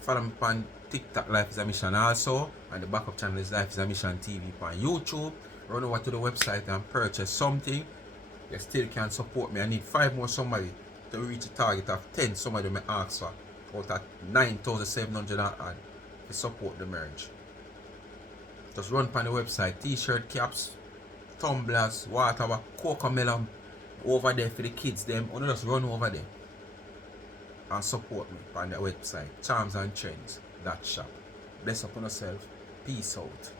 Follow me on TikTok Life is a Mission also. And the backup channel is Life is a Mission TV on YouTube. Run over to the website and purchase something. You still can support me. I need 5 more somebody to reach a target of 10 somebody may ask for. Out at 9,700 and add to support the merge. Just run on the website. T-shirt, caps, tumblers, whatever, cocomelon over there for the kids them. Only just run over there and support me on the website. Charms and Trends. That shop. Bless up on yourself. Peace out.